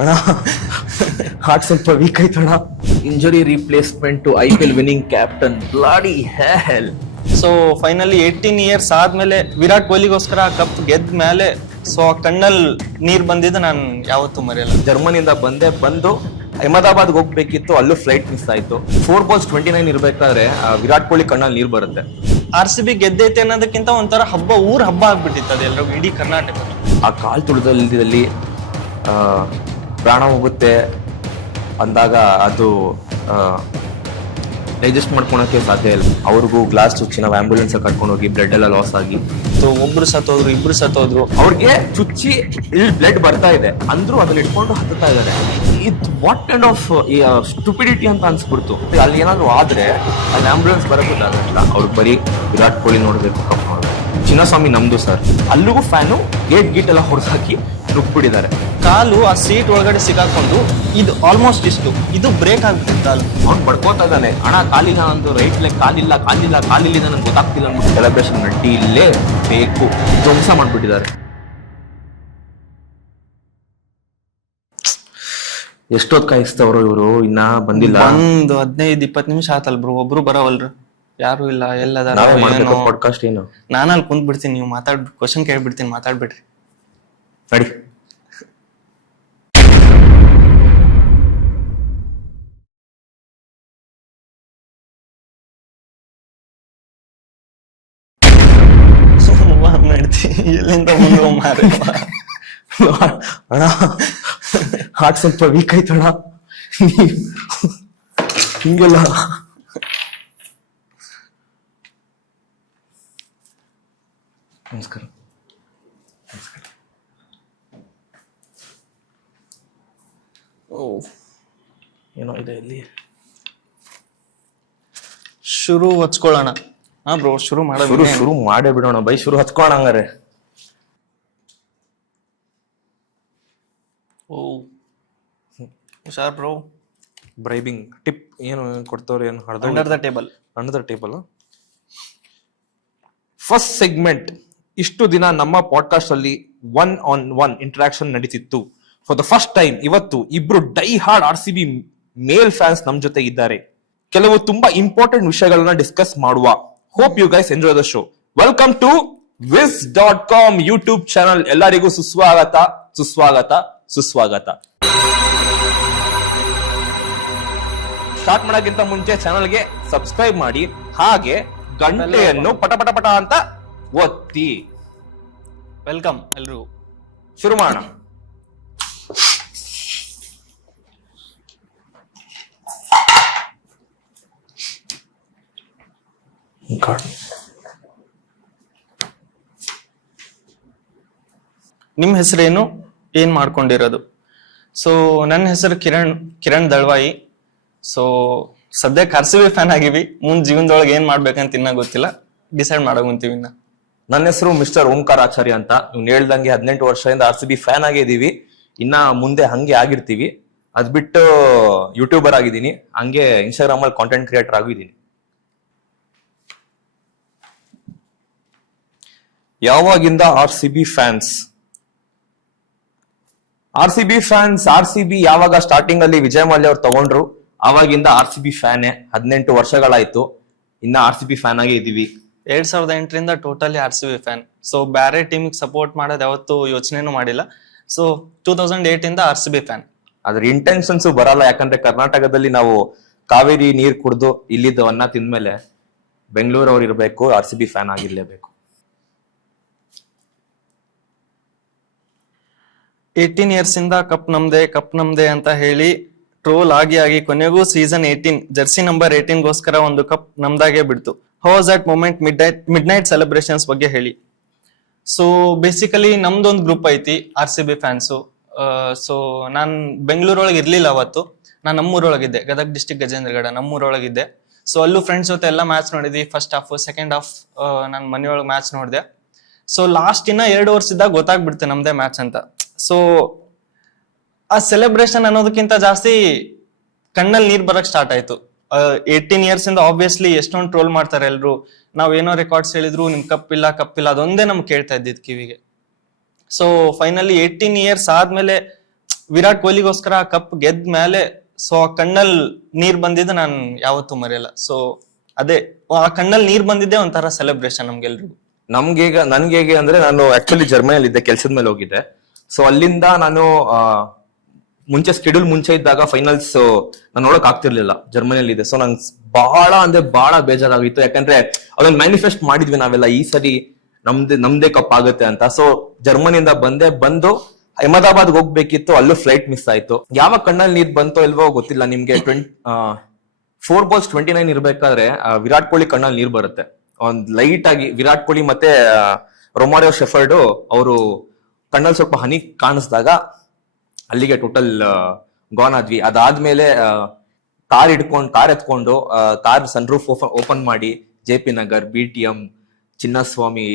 ಅಣ್ಣ ಹಾರ್ಟ್ ಸ್ವಲ್ಪ ವೀಕ್ ಆಯ್ತಣ್ಣ. Injury replacement to IPL winning captain, bloody hell. So finally 18 years ಆದ್ಮೇಲೆ Virat ಕೊಹ್ಲಿಗೋಸ್ಕರ cup ಗೆದ್ದ ಮೇಲೆ ಸೊ ಕಣ್ಣಲ್ಲಿ ನೀರ್ ಬಂದಿದ್ದು ನಾನು ಯಾವತ್ತೂ ಮರೆಯಲ್ಲ. ಜರ್ಮನಿಯಿಂದ ಬಂದು ಅಹಮದಾಬಾದ್ಗೆ ಹೋಗ್ಬೇಕಿತ್ತು, ಅಲ್ಲೂ ಫ್ಲೈಟ್ ಮಿಸ್ ಆಯ್ತು. 4 balls 29 ಇರ್ಬೇಕಾದ್ರೆ ವಿರಾಟ್ ಕೊಹ್ಲಿ ಕಣ್ಣಲ್ಲಿ ನೀರ್ ಬರುತ್ತೆ. RCB ಗೆದ್ದೈತೆ ಅನ್ನೋದಕ್ಕಿಂತ ಒಂಥರ ಹಬ್ಬ, ಊರ್ ಹಬ್ಬ ಆಗ್ಬಿಟ್ಟಿತ್ತು ಅದೆಲ್ಲರಿಗೂ, ಇಡೀ ಕರ್ನಾಟಕ. ಆ ಕಾಲ್ ತುಳಿದಲ್ಲಿ ಪ್ರಾಣ ಹೋಗುತ್ತೆ ಅಂದಾಗ ಅದು ಡೈಜೆಸ್ಟ್ ಮಾಡ್ಕೊಳಕ್ಕೆ ಸಾಧ್ಯ ಇಲ್ಲ. ಅವ್ರಿಗೂ ಗ್ಲಾಸ್ ಚುಚ್ಚಿ ನಾವು ಆಂಬ್ಯುಲೆನ್ಸ್ ಕರ್ಕೊಂಡು ಹೋಗಿ ಬ್ಲಡ್ ಎಲ್ಲ ಲಾಸ್ ಆಗಿ ಒಬ್ರು ಸತ್ತೋದ್ರು, ಇಬ್ರು ಸತ್ತೋದ್ರು. ಅವ್ರಿಗೆ ಚುಚ್ಚಿ ಇಲ್ಲಿ ಬ್ಲಡ್ ಬರ್ತಾ ಇದೆ ಅಂದ್ರೂ ಅದನ್ನ ಇಟ್ಕೊಂಡು ಹತ್ತಾ ಇದ್ದಾರೆ. ಇದು ವಾಟ್ ಕೈಂಡ್ ಆಫ್ ಸ್ಟುಪಿಡಿಟಿ ಅಂತ ಅನ್ಸ್ಬಿಡ್ತು. ಅಲ್ಲಿ ಏನಾದ್ರು ಆದ್ರೆ ಅಲ್ಲಿ ಆಂಬ್ಯುಲೆನ್ಸ್ ಬರೋದಿಲ್ಲ. ಅವ್ರಿಗೆ ಬರೀ ವಿರಾಟ್ ಕೊಹ್ಲಿ ನೋಡ್ಬೇಕು, ಕಪ್ ನೋಡ್ಬೇಕು. ಚಿನ್ನಸ್ವಾಮಿ ನಮ್ದು ಸರ್, ಅಲ್ಲಿಗೂ ಫ್ಯಾನು ಗೇಟ್ ಎಲ್ಲ ಹೊಡೆದಾಕಿ ನುಗ್ಬಿಟ್ಟಿದ್ದಾರೆ. ಕಾಲು ಆ ಸೀಟ್ ಒಳಗಡೆ ಸಿಗಾಕೊಂಡು ಇದು ಆಲ್ಮೋಸ್ಟ್ ಇದು ಬ್ರೇಕ್ ಆಗ್ಬಿಟ್ಟಿತ್ತು. ಕಾಲು ಅವ್ನು ಬಡ್ಕೋತಾ ಇದ್ದಾನೆ, ಅಣ್ಣ ಕಾಲಿಲ್ಲ ನಂದು, ರೈಟ್ ಲೆಗ್ ಕಾಲಿಲ್ಲ ನನಗೆ ಗೊತ್ತಾಗ್ತಿಲ್ಲ ಅಂದ್ಬಿಟ್ಟು ಸೆಲೆಬ್ರೇಷನ್ ನಡೀಲೇ ಬೇಕು ಧ್ವಂಸ ಮಾಡ್ಬಿಟ್ಟಿದ್ದಾರೆ. ಎಷ್ಟೊತ್ತು ಕಾಯಿಸ್ತವ್ರು ಇವರು, ಇನ್ನ ಬಂದಿಲ್ಲ. ಒಂದು 15-20 ನಿಮಿಷ ಆತಲ್ ಬ್ರೋ, ಒಬ್ರು ಬರೋವಲ್ರು, ಯಾರು ಇಲ್ಲ. ಎಲ್ಲದಾರ ಪಾಡ್ಕಾಸ್ಟ್ ಏನು, ನಾನು ಅಲ್ಲಿ ಕುಂತ್ ಬಿಡ್ತೀನಿ, ನೀವು ಕ್ವಶನ್ ಕೇಳ್ಬಿಡ್ತೀನಿ, ಮಾತಾಡ್ಬಿಡ್ರಿ ನಡಿ. ಎಲ್ಲಿಂದ ಮುಂದೆ ಮಾರ. ಅಣ್ಣ ಹಾರ್ಟ್ ಸ್ವಲ್ಪ ವೀಕ್ ಆಯ್ತಣ್ಣ, ಹಿಂಗೆಲ್ಲ. ನಮಸ್ಕಾರ. ಏನೋ ಇದೆ ಇಲ್ಲಿ, ಶುರು ಹಚ್ಕೊಳ್ಳೋಣ. ಹಾ ಬ್ರೋ, ಶುರು ಮಾಡೇ ಬಿಡೋಣ ಬೈ. ಶುರು ಹಚ್ಕೋಣ ಹಂಗಾರೆ. ಹುಷಾರ್ ಬ್ರೋ. ಬ್ರೈಬಿಂಗ್ ಟಿಪ್ ಏನು ಕೊಡ್ತವ್ರೆ, ಏನು under the table. First segment. ಇಷ್ಟು ದಿನ ನಮ್ಮ ಪಾಡ್ಕಾಸ್ಟ್ ಅಲ್ಲಿ 1-on-1 ಇಂಟರಾಕ್ಷನ್ ನಡೀತಿತ್ತು. ಫಾರ್ ದ ಫಸ್ಟ್ ಟೈಮ್ ಇವತ್ತು ಇಬ್ರು die hard RCB male fans ನಮ್ ಜೊತೆ ಇದ್ದಾರೆ. ಕೆಲವು ತುಂಬಾ ಇಂಪಾರ್ಟೆಂಟ್ ವಿಷಯಗಳನ್ನ ಡಿಸ್ಕಸ್ ಮಾಡುವ. Hope you guys enjoy the show. Welcome to viz.com YouTube channel. ಎಲ್ಲರಿಗೂ ಸುಸ್ವಾಗತ. ಸ್ಟಾರ್ಟ್ ಮಾಡೋಕ್ಕಿಂತ ಮುಂಚೆ ಚಾನಲ್ಗೆ ಸಬ್ಸ್ಕ್ರೈಬ್ ಮಾಡಿ, ಹಾಗೆ ಗಂಟೆಯನ್ನು ಪಟ ಅಂತ ಒತ್ತಿ. ವೆಲ್ಕಮ್ ಎಲ್ರಿಗೂ. ಶುರು ಮಾಡೋಣ. ನಿಮ್ ಹೆಸರೇನು, ಏನ್ ಮಾಡ್ಕೊಂಡಿರೋದು? ಸೊ ನನ್ನ ಹೆಸರು ಕಿರಣ್ ದಳ್ವಾಯಿ. ಸೊ ಸದ್ಯಕ್ಕೆ RCB ಫ್ಯಾನ್ ಆಗಿವಿ. ಮುಂದ್ ಜೀವನದೊಳಗೆ ಏನ್ ಮಾಡ್ಬೇಕಂತ ಇನ್ನ ಗೊತ್ತಿಲ್ಲ, ಡಿಸೈಡ್ ಮಾಡಕೊಂತೀವಿ ಇನ್ನ. ನನ್ನ ಹೆಸರು ಮಿಸ್ಟರ್ ಓಂಕಾರ ಆಚಾರ್ಯ ಅಂತ. ಇವ್ನು ಹೇಳ್ದಂಗೆ 18 ವರ್ಷದಿಂದ RCB ಫ್ಯಾನ್ ಆಗಿದ್ದೀವಿ. ಇನ್ನ ಮುಂದೆ ಹಂಗೆ ಆಗಿರ್ತೀವಿ. ಅದ್ ಬಿಟ್ಟು ಯೂಟ್ಯೂಬರ್ ಆಗಿದ್ದೀನಿ, ಹಂಗೆ ಇನ್ಸ್ಟಾಗ್ರಾಮ್ ಅಲ್ಲಿ ಕಾಂಟೆಂಟ್ ಕ್ರಿಯೇಟರ್ ಆಗಿದ್ದೀನಿ. ಯಾವಾಗಿಂದ RCB ಫ್ಯಾನ್ಸ್? RCB ಯಾವಾಗ ಸ್ಟಾರ್ಟಿಂಗ್ ಅಲ್ಲಿ ವಿಜಯ್ ಮಲ್ಯ ಅವ್ರು ತಗೊಂಡ್ರು ಆವಾಗಿಂದ RCB ಫ್ಯಾನೇ. 18 ವರ್ಷಗಳಾಯ್ತು, ಇನ್ನ RCB ಫ್ಯಾನ್ ಆಗೇ ಇದೀವಿ. 2008ರಿಂದ ಟೋಟಲಿ RCB ಫ್ಯಾನ್. ಸೊ ಬೇರೆ ಟೀಮ್ ಸಪೋರ್ಟ್ ಮಾಡೋದು ಯಾವತ್ತು ಯೋಚನೆನೂ ಮಾಡಿಲ್ಲ. ಸೊ 2008 ಇಂದ RCB ಫ್ಯಾನ್. ಅದ್ರ ಇಂಟೆನ್ಷನ್ಸ್ ಬರಲ್ಲ, ಯಾಕಂದ್ರೆ ಕರ್ನಾಟಕದಲ್ಲಿ ನಾವು ಕಾವೇರಿ ನೀರ್ ಕುಡ್ದು ಇಲ್ಲಿದ್ದು ಅನ್ನ ತಿಂದ್ಮೇಲೆ ಬೆಂಗಳೂರು ಅವ್ರು ಇರ್ಬೇಕು, RCB ಫ್ಯಾನ್ ಆಗಿರ್ಲೇಬೇಕು. 18 ಇಯರ್ಸ್ ಇಂದ ಕಪ್ ನಮ್ದೆ ಅಂತ ಹೇಳಿ ಟ್ರೋಲ್ ಆಗಿ ಕೊನೆಗೂ ಸೀಸನ್ 18 ಜರ್ಸಿ ನಂಬರ್ 18 ಗೋಸ್ಕರ ಒಂದು ಕಪ್ ನಮ್ದಾಗೆ ಬಿಡ್ತು. How was that moment? Midnight celebrations ಬಗ್ಗೆ ಹೇಳಿ. ಸೊ ಬೇಸಿಕಲಿ ನಮ್ದೊಂದು ಗ್ರೂಪ್ ಐತಿ RCB ಫ್ಯಾನ್ಸು. ಸೊ ನಾನ್ ಬೆಂಗಳೂರೊಳಗೆ ಇರ್ಲಿಲ್ಲ ಅವತ್ತು. ನಾನ್ ನಮ್ಮೂರೊಳಗಿದ್ದೆ, ಗದಗ್ ಡಿಸ್ಟಿಕ್ ಗಜೇಂದ್ರಗಡ ನಮ್ಮೂರೊಳಗಿದ್ದೆ. ಸೊ ಅಲ್ಲೂ ಫ್ರೆಂಡ್ಸ್ ಜೊತೆ ಎಲ್ಲ ಮ್ಯಾಚ್ ನೋಡಿದ್ವಿ. ಫಸ್ಟ್ ಹಾಫ್, ಸೆಕೆಂಡ್ ಹಾಫ್ ನಾನ್ ಮನೆಯೊಳಗೆ ಮ್ಯಾಚ್ ನೋಡಿದೆ. ಸೊ ಲಾಸ್ಟ್ ಇನ್ನ 2 ವರ್ಷದಾಗ ಗೊತ್ತಾಗ್ಬಿಡ್ತೆ ನಮ್ದೇ ಮ್ಯಾಚ್ ಅಂತ. ಸೊ ಆ ಸೆಲೆಬ್ರೇಷನ್ ಅನ್ನೋದಕ್ಕಿಂತ ಜಾಸ್ತಿ ಕಣ್ಣಲ್ಲಿ ನೀರ್ ಬರಕ್ ಸ್ಟಾರ್ಟ್ ಆಯ್ತು. 18 ಇಯರ್ಸ್ ಇಂದ ಆಬ್ವಿಯಸ್ಲಿ ಎಷ್ಟೊಂದು ಟ್ರೋಲ್ ಮಾಡ್ತಾರೆ ಎಲ್ರು. ನಾವ್ ಏನೋ ರೆಕಾರ್ಡ್ಸ್ ಹೇಳಿದ್ರು ನಿಮ್ ಕಪ್ ಇಲ್ಲ ಅದೊಂದೇ ನಮ್ಗೆ ಕೇಳ್ತಾ ಇದ್ದಿದ್ ಕಿವಿಗೆ. ಸೊ ಫೈನಲಿ 18 ಇಯರ್ಸ್ ಆದ್ಮೇಲೆ ವಿರಾಟ್ ಕೊಹ್ಲಿಗೋಸ್ಕರ ಕಪ್ ಗೆದ್ದ ಮೇಲೆ ಸೊ ಆ ಕಣ್ಣಲ್ ನೀರ್ ಬಂದಿದ್ದು ನಾನು ಯಾವತ್ತೂ ಮರೆಯಲ್ಲ. ಸೊ ಅದೇ ಆ ಕಣ್ಣಲ್ಲಿ ನೀರ್ ಬಂದಿದ್ದೆ ಒಂಥರ ಸೆಲೆಬ್ರೇಷನ್ ನಮ್ಗೆಲ್ರಿಗೂ. ನನ್ಗೆ ಹೇಗೆ ಅಂದ್ರೆ, ನಾನು ಆಕ್ಚುಲಿ ಜರ್ಮನಿಯಲ್ಲಿ ಇದ್ದೆ, ಕೆಲ್ಸದ ಮೇಲೆ ಹೋಗಿದ್ದೆ. ಸೊ ಅಲ್ಲಿಂದ ನಾನು ಮುಂಚೆ ಸ್ಕೆಡ್ಯೂಲ್ ಮುಂಚೆ ಇದ್ದಾಗ ಫೈನಲ್ಸ್ ನಾನು ನೋಡಕ್ ಆಗ್ತಿರ್ಲಿಲ್ಲ, ಜರ್ಮನಿಯಲ್ಲಿ ಇದೆ. ಸೊ ನಂಗೆ ಬಹಳ ಬೇಜಾರಾಗಿತ್ತು. ಯಾಕಂದ್ರೆ ಅದೊಂದು ಮ್ಯಾನಿಫೆಸ್ಟ್ ಮಾಡಿದ್ವಿ ನಾವೆಲ್ಲ, ಈ ಸರಿ ನಮ್ದೇ ಕಪ್ ಆಗುತ್ತೆ ಅಂತ. ಸೊ ಜರ್ಮನಿಯಿಂದ ಬಂದು ಅಹಮದಾಬಾದ್ ಹೋಗ್ಬೇಕಿತ್ತು, ಅಲ್ಲೂ ಫ್ಲೈಟ್ ಮಿಸ್ ಆಯ್ತು. ಯಾವ ಕಣ್ಣಲ್ಲಿ ನೀರ್ ಬಂತೋ ಇಲ್ವೋ ಗೊತ್ತಿಲ್ಲ. ನಿಮ್ಗೆ 4 balls 29 ಇರ್ಬೇಕಾದ್ರೆ ವಿರಾಟ್ ಕೊಹ್ಲಿ ಕಣ್ಣಲ್ಲಿ ನೀರ್ ಬರುತ್ತೆ. ಒಂದ್ ಲೈಟ್ ಆಗಿ ವಿರಾಟ್ ಕೊಹ್ಲಿ ಮತ್ತೆ ರೊಮಾರಿಯೋ ಶೆಫರ್ಡ್ ಅವರು ಕಣ್ಣಲ್ಲಿ ಸ್ವಲ್ಪ ಹನಿ ಕಾಣಿಸ್ದಾಗ ಅಲ್ಲಿಗೆ ಟೋಟಲ್ ಗಾನ್ ಆದ್ವಿ. ಅದಾದ್ಮೇಲೆ ಕಾರ್ ಎತ್ಕೊಂಡು ಕಾರ್ ಸನ್ರೂಫ್ ಓಪನ್ ಮಾಡಿ JP Nagar, BTM, Chinnaswamy,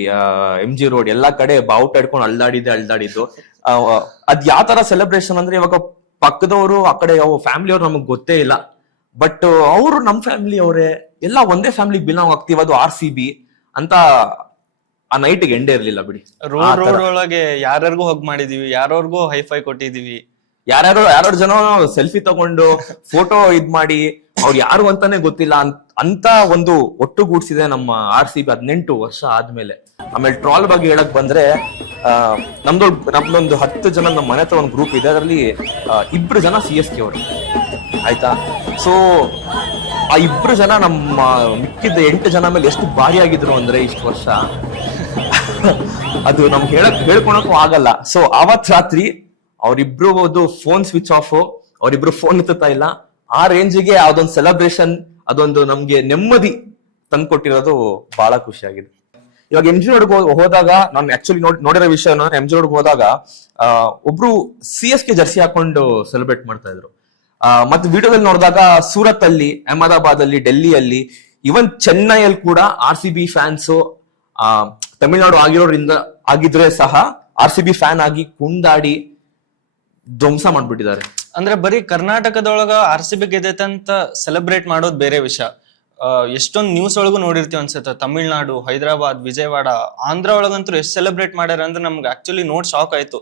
MG road ಎಲ್ಲಾ ಕಡೆ ಬಾವುಟ ಇಟ್ಕೊಂಡು ಅಲ್ದಾಡಿದ್ದು. ಅದ್ ಯಾವ ತರ ಸೆಲೆಬ್ರೇಷನ್ ಅಂದ್ರೆ, ಇವಾಗ ಪಕ್ಕದವರು ಆ ಕಡೆ ಫ್ಯಾಮಿಲಿ ಅವ್ರು ನಮಗ್ ಗೊತ್ತೇ ಇಲ್ಲ, ಬಟ್ ಅವರು ನಮ್ ಫ್ಯಾಮಿಲಿ ಅವರೇ, ಎಲ್ಲ ಒಂದೇ ಫ್ಯಾಮಿಲಿ ಬಿಲಾಂಗ್ ಆಗ್ತೀವಿ. ಅದು RCB ಅಂತ ಆ ನೈಟ್ಗೆ ಎಂಡೇ ಇರ್ಲಿಲ್ಲ ಬಿಡಿ. ರೋಡ್ ಒಳಗೆ ಯಾರ್ಯಾರಿಗೂ ಹೋಗ್ ಮಾಡಿದೀವಿ, ಯಾರ್ಯಾರಿಗೂ ಹೈಫೈ ಕೊಟ್ಟಿದೀವಿ, ಯಾರು ಜನ ಸೆಲ್ಫಿ ತಗೊಂಡು ಫೋಟೋ ಇದ್ ಮಾಡಿ, ಅವ್ರು ಯಾರು ಅಂತಾನೆ ಗೊತ್ತಿಲ್ಲ ಅಂತ ಒಂದು ಒಟ್ಟುಗೂಡ್ಸಿದೆ ನಮ್ಮ RCB 18 ವರ್ಷ ಆದ್ಮೇಲೆ. ಆಮೇಲೆ ಟ್ರಾಲ್ ಬಗ್ಗೆ ಹೇಳಕ್ ಬಂದ್ರೆ, ನಮ್ದೊಂದು 10 ಜನ ನಮ್ಮ ಮನೆ ಹತ್ರ ಒಂದು ಗ್ರೂಪ್ ಇದೆ, ಅದರಲ್ಲಿ 2 ಜನ CSK ಅವರು, ಆಯ್ತಾ. ಸೊ ಆ 2 ಜನ ನಮ್ಮ ಮಿಕ್ಕಿದ್ದ 8 ಜನ ಮೇಲೆ ಎಷ್ಟು ಭಾರಿ ಆಗಿದ್ರು ಅಂದ್ರೆ ಇಷ್ಟು ವರ್ಷ ಅದು ನಮ್ಗೆ ಹೇಳ್ಕೊಳಕ್ಕೂ ಆಗಲ್ಲ. ಸೊ ಅವತ್ ರಾತ್ರಿ ಅವ್ರಿಬ್ರು ಫೋನ್ ಸ್ವಿಚ್ ಆಫ್, ಅವ್ರಿಬ್ರು ಫೋನ್ ಎತ್ತುತ್ತಾ ಇಲ್ಲ. ಆ ರೇಂಜಿಗೆ ಅದೊಂದು ಸೆಲೆಬ್ರೇಷನ್, ಅದೊಂದು ನಮ್ಗೆ ನೆಮ್ಮದಿ ತಂದ್ಕೊಟ್ಟಿರೋದು ಬಹಳ ಖುಷಿ ಆಗಿದೆ. ಇವಾಗ MG ರೋಡ್ ಹೋದಾಗ ನಾನು ಆಕ್ಚುಲಿ ನೋಡಿರೋ ವಿಷಯ ಏನಂದ್ರೆ, MG ರೋಡ್ ಹೋದಾಗ ಒಬ್ರು CSK ಜರ್ಸಿ ಹಾಕೊಂಡು ಸೆಲೆಬ್ರೇಟ್ ಮಾಡ್ತಾ ಇದ್ರು. ಮತ್ತೆ ವಿಡಿಯೋದಲ್ಲಿ ನೋಡಿದಾಗ ಸೂರತ್ ಅಲ್ಲಿ, ಅಹಮದಾಬಾದ್ ಅಲ್ಲಿ, ಡೆಲ್ಲಿಯಲ್ಲಿ, ಇವನ್ ಚೆನ್ನೈಯಲ್ಲಿ ಕೂಡ RCB ಫ್ಯಾನ್ಸ್ ತಮಿಳ್ನಾಡು ಆಗಿದ್ರೆ ಸಹ RCB ಫ್ಯಾನ್ ಆಗಿ ಕುಂದಾಡಿ ಧ್ವಂಸ ಮಾಡ್ಬಿಟ್ಟಿದ್ದಾರೆ. ಅಂದ್ರೆ ಬರೀ ಕರ್ನಾಟಕದೊಳಗ RCB ಗೆದ್ದೈತೆ ಅಂತ ಸೆಲೆಬ್ರೇಟ್ ಮಾಡೋದು ಬೇರೆ ವಿಷಯ. ಎಷ್ಟೊಂದ್ ನ್ಯೂಸ್ ಒಳಗೂ ನೋಡಿರ್ತೀವಿ ಅನ್ಸುತ್ತೆ. ತಮಿಳ್ನಾಡು, ಹೈದರಾಬಾದ್, ವಿಜಯವಾಡ, ಆಂಧ್ರ ಒಳಗಂತೂ ಎಷ್ಟು ಸೆಲೆಬ್ರೇಟ್ ಮಾಡ್ಯಾರ ಅಂದ್ರೆ ನಮ್ಗೆ ಆಕ್ಚುಲಿ ನೋಡ್ ಶಾಕ್ ಆಯ್ತು.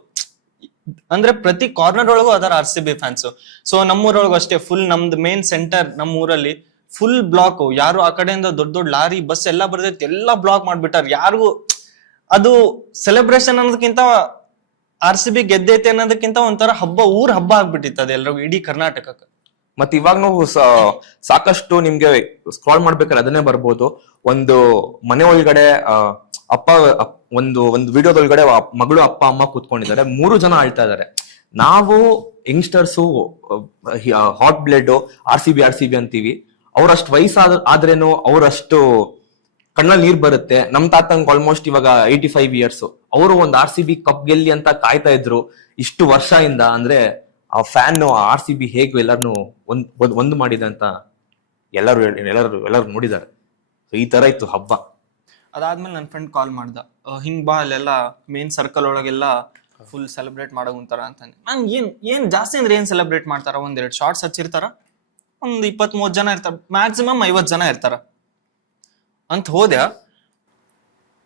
ಅಂದ್ರೆ ಪ್ರತಿ ಕಾರ್ನರ್ ಒಳಗೂ ಅದಾರ RCB ಫ್ಯಾನ್ಸ್. ಸೊ ನಮ್ಮೂರೊಳಗೂ ಅಷ್ಟೇ, ಫುಲ್ ನಮ್ದು ಮೇನ್ ಸೆಂಟರ್ ನಮ್ಮ ಊರಲ್ಲಿ ಫುಲ್ ಬ್ಲಾಕ್. ಯಾರು ಆ ಕಡೆಯಿಂದ ದೊಡ್ಡ ಲಾರಿ ಬಸ್ ಎಲ್ಲಾ ಬರ್ತೈತಿ, ಎಲ್ಲಾ ಬ್ಲಾಕ್ ಮಾಡ್ಬಿಟ್ಟಾರ. ಯಾರಿಗೂ ಅದು ಸೆಲೆಬ್ರೇಷನ್ ಅನ್ನೋದಕ್ಕಿಂತ RCB ಗೆದ್ದೈತೆ ಅನ್ನೋದಕ್ಕಿಂತ ಒಂಥರ ಊರ್ ಹಬ್ಬ ಆಗ್ಬಿಟ್ಟಿತ್ತು ಅದೆಲ್ಲರಿಗೂ, ಇಡೀ ಕರ್ನಾಟಕಕ್ಕೆ. ಮತ್ತೆ ಇವಾಗ ನಾವು ಸಾಕಷ್ಟು ನಿಮ್ಗೆ ಸ್ಕ್ರಾಲ್ ಮಾಡ್ಬೇಕಾದ್ರೆ ಅದನ್ನೇ ಬರ್ಬೋದು. ಒಂದು ಮನೆ ಒಳಗಡೆ ಒಂದು ವಿಡಿಯೋದೊಳಗಡೆ ಮಗಳು, ಅಪ್ಪ, ಅಮ್ಮ ಕೂತ್ಕೊಂಡಿದ್ದಾರೆ, 3 ಜನ ಆಳ್ತಾ ಇದಾರೆ. ನಾವು ಯಂಗ್ಸ್ಟರ್ಸು ಹಾಟ್ ಬ್ಲಡ್ RCB ಅಂತೀವಿ. ಅವ್ರಷ್ಟು ಆದ್ರೇನು ಅವ್ರಷ್ಟು ಕಣ್ಣಲ್ಲಿ ನೀರ್ ಬರುತ್ತೆ. ನಮ್ ತಾತಂಗ್ ಆಲ್ಮೋಸ್ಟ್ ಇವಾಗ 85 years. ಅವರು ಒಂದು RCB ಕಪ್ ಗೆಲ್ಲಿ ಅಂತ ಕಾಯ್ತಾ ಇದ್ರು ಇಷ್ಟು ವರ್ಷದಿಂದ. ಅಂದ್ರೆ ಆ ಫ್ಯಾನ್ RCB ಹೇಗೆ ಎಲ್ಲಾರು ಒಂದು ಮಾಡಿದೆ ಅಂತ ಎಲ್ಲರೂ ನೋಡಿದ್ದಾರೆ. ಈ ತರ ಇತ್ತು ಹಬ್ಬ. ಅದಾದ್ಮೇಲೆ ನನ್ನ ಫ್ರೆಂಡ್ ಕಾಲ್ ಮಾಡ್ದ, ಹಿಂಗ್ ಬಾ ಅಲ್ಲೆಲ್ಲ ಮೇನ್ ಸರ್ಕಲ್ ಒಳಗೆಲ್ಲ ಫುಲ್ ಸೆಲೆಬ್ರೇಟ್ ಮಾಡೋಂತಾರ ಅಂತ. ನಾನು ಏನ್ ಜಾಸ್ತಿ ಅಂದ್ರೆ ಏನ್ ಸೆಲೆಬ್ರೇಟ್ ಮಾಡ್ತಾರ, 1-2 ಶಾರ್ಟ್ಸ್ ಹಚ್ಚಿರ್ತಾರ, ಒಂದ್ 20-30 ಜನ ಇರ್ತಾರ, ಮ್ಯಾಕ್ಸಿಮಮ್ 50 ಜನ ಇರ್ತಾರ ಅಂತ ಹೋದೆ.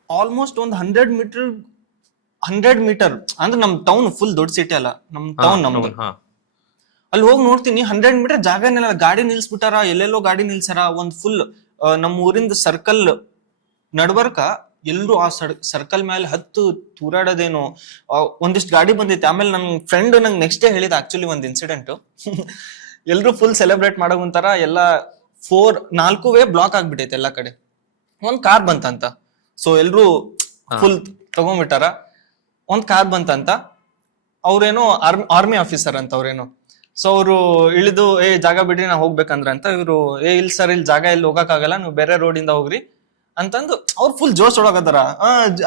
ಆಲ್ಮೋಸ್ಟ್ ಒಂದು 100 ಮೀಟರ್ ಅಂದ್ರೆ ನಮ್ ಟೌನ್ ಫುಲ್ ದೊಡ್ಡ ಸಿಟಿ ಅಲ್ಲ, ನಮ್ ಟೌನ್ ನಮ್ದು. ಅಲ್ಲಿ ಹೋಗಿ ನೋಡ್ತೀನಿ 100 ಮೀಟರ್ ಜಾಗನೆಲ್ಲ ಗಾಡಿ ನಿಲ್ಸ್ಬಿಟ್ಟಾರ, ಎಲ್ಲೆಲ್ಲೋ ಗಾಡಿ ನಿಲ್ಸಾರ. ಒಂದ್ ಫುಲ್ ನಮ್ ಊರಿಂದ ಸರ್ಕಲ್ ನಡ್ಬರ್ಕ ಎಲ್ರು ಆ ಸರ್ಕಲ್ ಮೇಲೆ ಹತ್ತು ತೂರಾಡೋದೇನು. ಒಂದಿಷ್ಟು ಗಾಡಿ ಬಂದೈತಿ. ಆಮೇಲೆ ನನ್ ಫ್ರೆಂಡ್ ನಂಗೆ ನೆಕ್ಸ್ಟ್ ಡೇ ಹೇಳಿದ ಆಕ್ಚುಲಿ ಒಂದ್ ಇನ್ಸಿಡೆಂಟ್. ಎಲ್ರು ಫುಲ್ ಸೆಲೆಬ್ರೇಟ್ ಮಾಡೋಂತಾರ, ಎಲ್ಲ 4 ವೇ ಬ್ಲಾಕ್ ಆಗ್ಬಿಟ್ಟೈತೆ ಎಲ್ಲಾ ಕಡೆ. ಒಂದ್ ಕಾರ್ ಬಂತಂತ, ಸೊ ಎಲ್ರು ಫುಲ್ ತಗೊಂಡ್ಬಿಟ್ಟಾರ. ಒಂದ್ ಕಾರ್ ಬಂತಂತ, ಅವ್ರೇನೋ ಆರ್ಮಿ ಆಫೀಸರ್ ಅಂತ ಅವ್ರೇನೋ. ಸೊ ಅವ್ರು ಇಳಿದು ಜಾಗ ಬಿಡ್ರಿ ನಾ ಹೋಗ್ಬೇಕಂದ್ರ ಅಂತ. ಇವ್ರು ಇಲ್ಲ ಸರ್, ಇಲ್ಲಿ ಜಾಗ ಇಲ್ಲಿ ಹೋಗಕ್ ಆಗಲ್ಲ, ನೀವು ಬೇರೆ ರೋಡ್ ಇಂದ ಹೋಗ್ರಿ ಅಂತಂದು ಅವ್ರು ಫುಲ್ ಜೋಶ್ ಒಳಗದಾರ.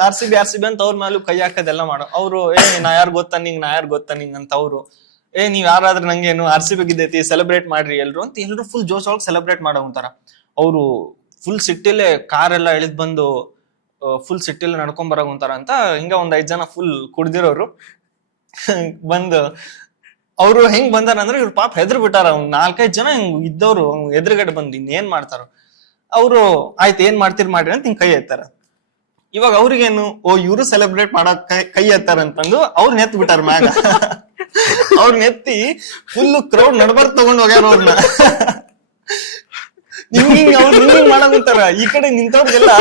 RCB ಅಂತ ಅವ್ರ ಮೇಲೂ ಕೈ ಹಾಕದೆಲ್ಲ ಮಾಡೋ. ಅವ್ರು ನಾ ಯಾರು ಗೊತ್ತಾ ನಿಂಗ್ ಅಂತ. ಅವ್ರು ನೀವ್ ಯಾರಾದ್ರೂ ನಂಗೇನು RCB ಗೆದ್ದೈತಿ ಸೆಲೆಬ್ರೇಟ್ ಮಾಡ್ರಿ ಎಲ್ರು ಅಂತ. ಎಲ್ರು ಫುಲ್ ಜೋಶ್ ಒಳಗೆ ಸೆಲೆಬ್ರೇಟ್ ಮಾಡೋ ಅಂತಾರ. ಅವ್ರು ಫುಲ್ ಸಿಟ್ಟಿಲೆ ಕಾರ್ ಎಲ್ಲ ಇಳಿದ್ ಬಂದು ಫುಲ್ ಸಿಟ್ಟಿಲೆ ನಡ್ಕೊಂಡ್ ಬರೋಂತಾರ ಅಂತ. ಹಿಂಗ ಒಂದ್ 5 ಜನ ಫುಲ್ ಕುಡ್ದಿರೋರು ಬಂದು ಅವ್ರು ಹೆಂಗ್ ಬಂದಾರ ಅಂದ್ರೆ, ಇವ್ರು ಪಾಪ ಹೆದ್ರ ಬಿಟ್ಟಾರ. 4-5 ಜನ ಹಿಂಗ್ ಇದ್ದವ್ರು ಎದುರುಗಡೆ ಬಂದು ಇನ್ನೇನ್ ಮಾಡ್ತಾರ. ಅವ್ರು ಆಯ್ತು ಏನ್ ಮಾಡ್ತೀರಿ ಅಂತ ಹಿಂಗ್ ಕೈ ಎತ್ತಾರ. ಇವಾಗ ಅವ್ರಿಗೇನು ಇವ್ರು ಸೆಲೆಬ್ರೇಟ್ ಮಾಡಕ್ ಕೈ ಎತ್ತಾರ ಅಂತಂದು ಅವ್ರನ್ನ ಎತ್ ಬಿಟ್ಟಾರ ಮ್ಯಾಗ. ಅವ್ರನ್ನ ಎತ್ತಿ ಫುಲ್ ಕ್ರೌಡ್ ನಡ್ಬಾರ್ದು ತಗೊಂಡ್ ಹೋಗ್ಯಾರ ಅವ್ರನ್ನ. ಹಿಂಗ್ ಮಾಡಂತಾರ. ಈ ಕಡೆ ನಿಂತವ್ರಿಗೆಲ್ಲ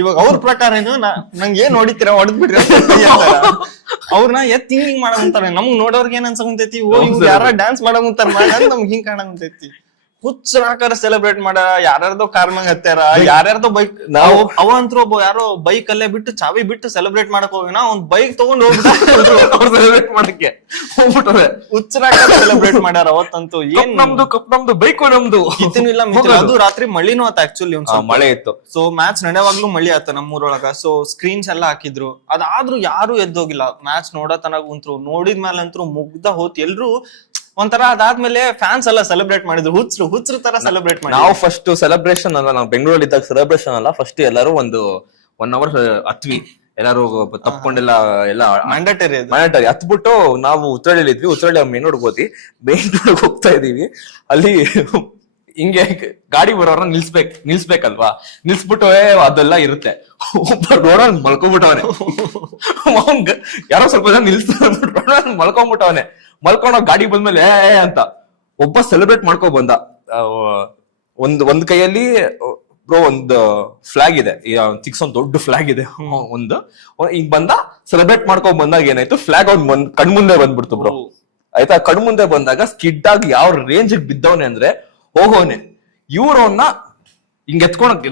ಇವಾಗ ಅವ್ರ ಪ್ರಕಾರ ಏನು ನಂಗೆ ಏನ್ ಹೊಡಿತೀರ ಹೊಡೆದ್ ಬಿಡ್ರಿ ಅವ್ರನ್ನ ಎತ್ ಹಿಂಗ್ ಮಾಡಂತಾರ. ನಮ್ಗ್ ನೋಡೋರ್ಗೆ ಏನ್ ಅನ್ಸಕುಂತೈತಿ, ಓ ಇವ್ರು ಯಾರ ಡ್ಯಾನ್ಸ್ ಮಾಡಂತಾರ ನಮ್ಗೆ ಹಿಂಗ್ ಕಾಣಕುಂತೈತಿ. ಹುಚ್ಚರಾಕಾರ ಸೆಲೆಬ್ರೇಟ್ ಮಾಡ, ಯಾರ್ಯಾರ್ದೋ ಕಾರ್ ಮ್ಯಾಗ ಹತ್ಯಾರ, ಯಾರ್ಯಾರ್ದೋ ಬೈಕ್. ನಾವು ಅವಂತ್ರು ಒಬ್ಬ ಯಾರೋ ಬೈಕ್ ಅಲ್ಲೇ ಬಿಟ್ಟು ಚಾವಿ ಬಿಟ್ಟು ಸೆಲೆಬ್ರೇಟ್ ಮಾಡಕ್ ಹೋಗಿನ ಒಂದ್ ಬೈಕ್ ತಗೊಂಡ್ ಸೆಲೆಬ್ರೇಟ್ ಮಾಡಕ್ಕೆ ಹೋಗ್ಬಿಟ್ರೆ ಹುಚ್ಚರಾಕಾರ ಸೆಲೆಬ್ರೇಟ್ ಮಾಡ್ಯಾರ ಅವತ್ತಂತೂ. ಏನ್ ಕಪ್ ನಮ್ದು ಬೈಕು ನಮ್ದು ಇತ್ತಿನೂ ಇಲ್ಲ ಅದು ರಾತ್ರಿ ಮಳಿನೂ ಆತ. ಆಕ್ಚುಲಿ ಮಳೆ ಇತ್ತು. ಸೊ ಮ್ಯಾಚ್ ನಡೆಯುವಾಗ್ಲೂ ಮಳಿ ಆತ ನಮ್ಮೂರೊಳಗ. ಸೊ ಸ್ಕ್ರೀನ್ಸ್ ಎಲ್ಲಾ ಹಾಕಿದ್ರು. ಅದಾದ್ರೂ ಯಾರು ಎದ್ದೋಗಿಲ್ಲ. ಮ್ಯಾಚ್ ನೋಡತನಾಗ ಕುಂತ್ರು. ನೋಡಿದ್ಮೇಲಂತ್ರು ಮುಗ್ದ ಹೋತ್ ಎಲ್ರು ಒಂಥರ. ಅದಾದ್ಮೇಲೆ ಫ್ಯಾನ್ಸ್ ಎಲ್ಲ ಸೆಲೆಬ್ರೇಟ್ ಮಾಡಿದ್ರು. ಹುಚ್ಚರು ತರ ಸೆಲೆಬ್ರೇಟ್ ಮಾಡಿ. ನಾವು ಫಸ್ಟ್ ಸೆಲೆಬ್ರೇಷನ್ ಅಲ್ಲ, ನಾವು ಬೆಂಗಳೂರಲ್ಲಿ ಇದ್ದಾಗ ಸೆಲೆಬ್ರೇಷನ್ ಅಲ್ಲ, ಫಸ್ಟ್ ಎಲ್ಲರೂ ಒಂದು 1 hour ಹತ್ವಿ. ಎಲ್ಲಾರು ತಪ್ಕೊಂಡೆಲ್ಲ ಎಲ್ಲ ಮ್ಯಾಂಡೇಟರಿ ಹತ್ಬಿಟ್ಟು ನಾವು ಉತ್ತರಳ್ಳಿ ಇದ್ವಿ. ಉತ್ತರಳ್ಳಿ ಮೇನ್ ರೋಡ್ ಹೋದ್ವಿ. ಮೇನ್ ರೋಡ್ ಹೋಗ್ತಾ ಇದೀವಿ. ಅಲ್ಲಿ ಹಿಂಗೆ ಗಾಡಿ ಬರೋರ ನಿಲ್ಸ್ಬೇಕಲ್ವಾ. ನಿಲ್ಸ್ಬಿಟ್ಟು ಅದೆಲ್ಲ ಇರುತ್ತೆ. ಒಬ್ಬ ರೋಡ್ ಮಲ್ಕೊಂಡ್ಬಿಟ್ಟವನೆ. ಯಾರೋ ಸ್ವಲ್ಪ ಜನ ಮಲ್ಕೊಂಡ್ಬಿಟ್ಟವನೆ. ಮಲ್ಕೊಂಡೋಗ್ ಗಾಡಿ ಬಂದ್ಮೇಲೆ ಅಂತ ಒಬ್ಬ ಸೆಲೆಬ್ರೇಟ್ ಮಾಡ್ಕೊ ಬಂದ. ಒಂದ್ ಕೈಯಲ್ಲಿ ಒಂದು ಫ್ಲಾಗ್ ಇದೆ, ಒಂದ್ ದೊಡ್ಡ ಫ್ಲಾಗ್ ಇದೆ. ಹಿಂಗ್ ಬಂದ ಸೆಲೆಬ್ರೇಟ್ ಮಾಡ್ಕೊಂಡ್ ಬಂದಾಗ ಏನಾಯ್ತು, ಫ್ಲಾಗ್ ಅವ್ನ್ ಕಣ್ಮುಂದೆ ಬಂದ್ಬಿಡ್ತು ಬ್ರೋ. ಆಯ್ತಾ, ಕಣ್ಮುಂದೆ ಬಂದಾಗ ಸ್ಕಿಡ್ ಆಗಿ ಯಾವ ರೇಂಜ್ ಬಿದ್ದವನೆ ಅಂದ್ರೆ ಹೋಗೋನೆ. ಇವ್ರ ಅವನ್ನ ಹಿಂಗ್ ಎತ್ಕೊಳಕ್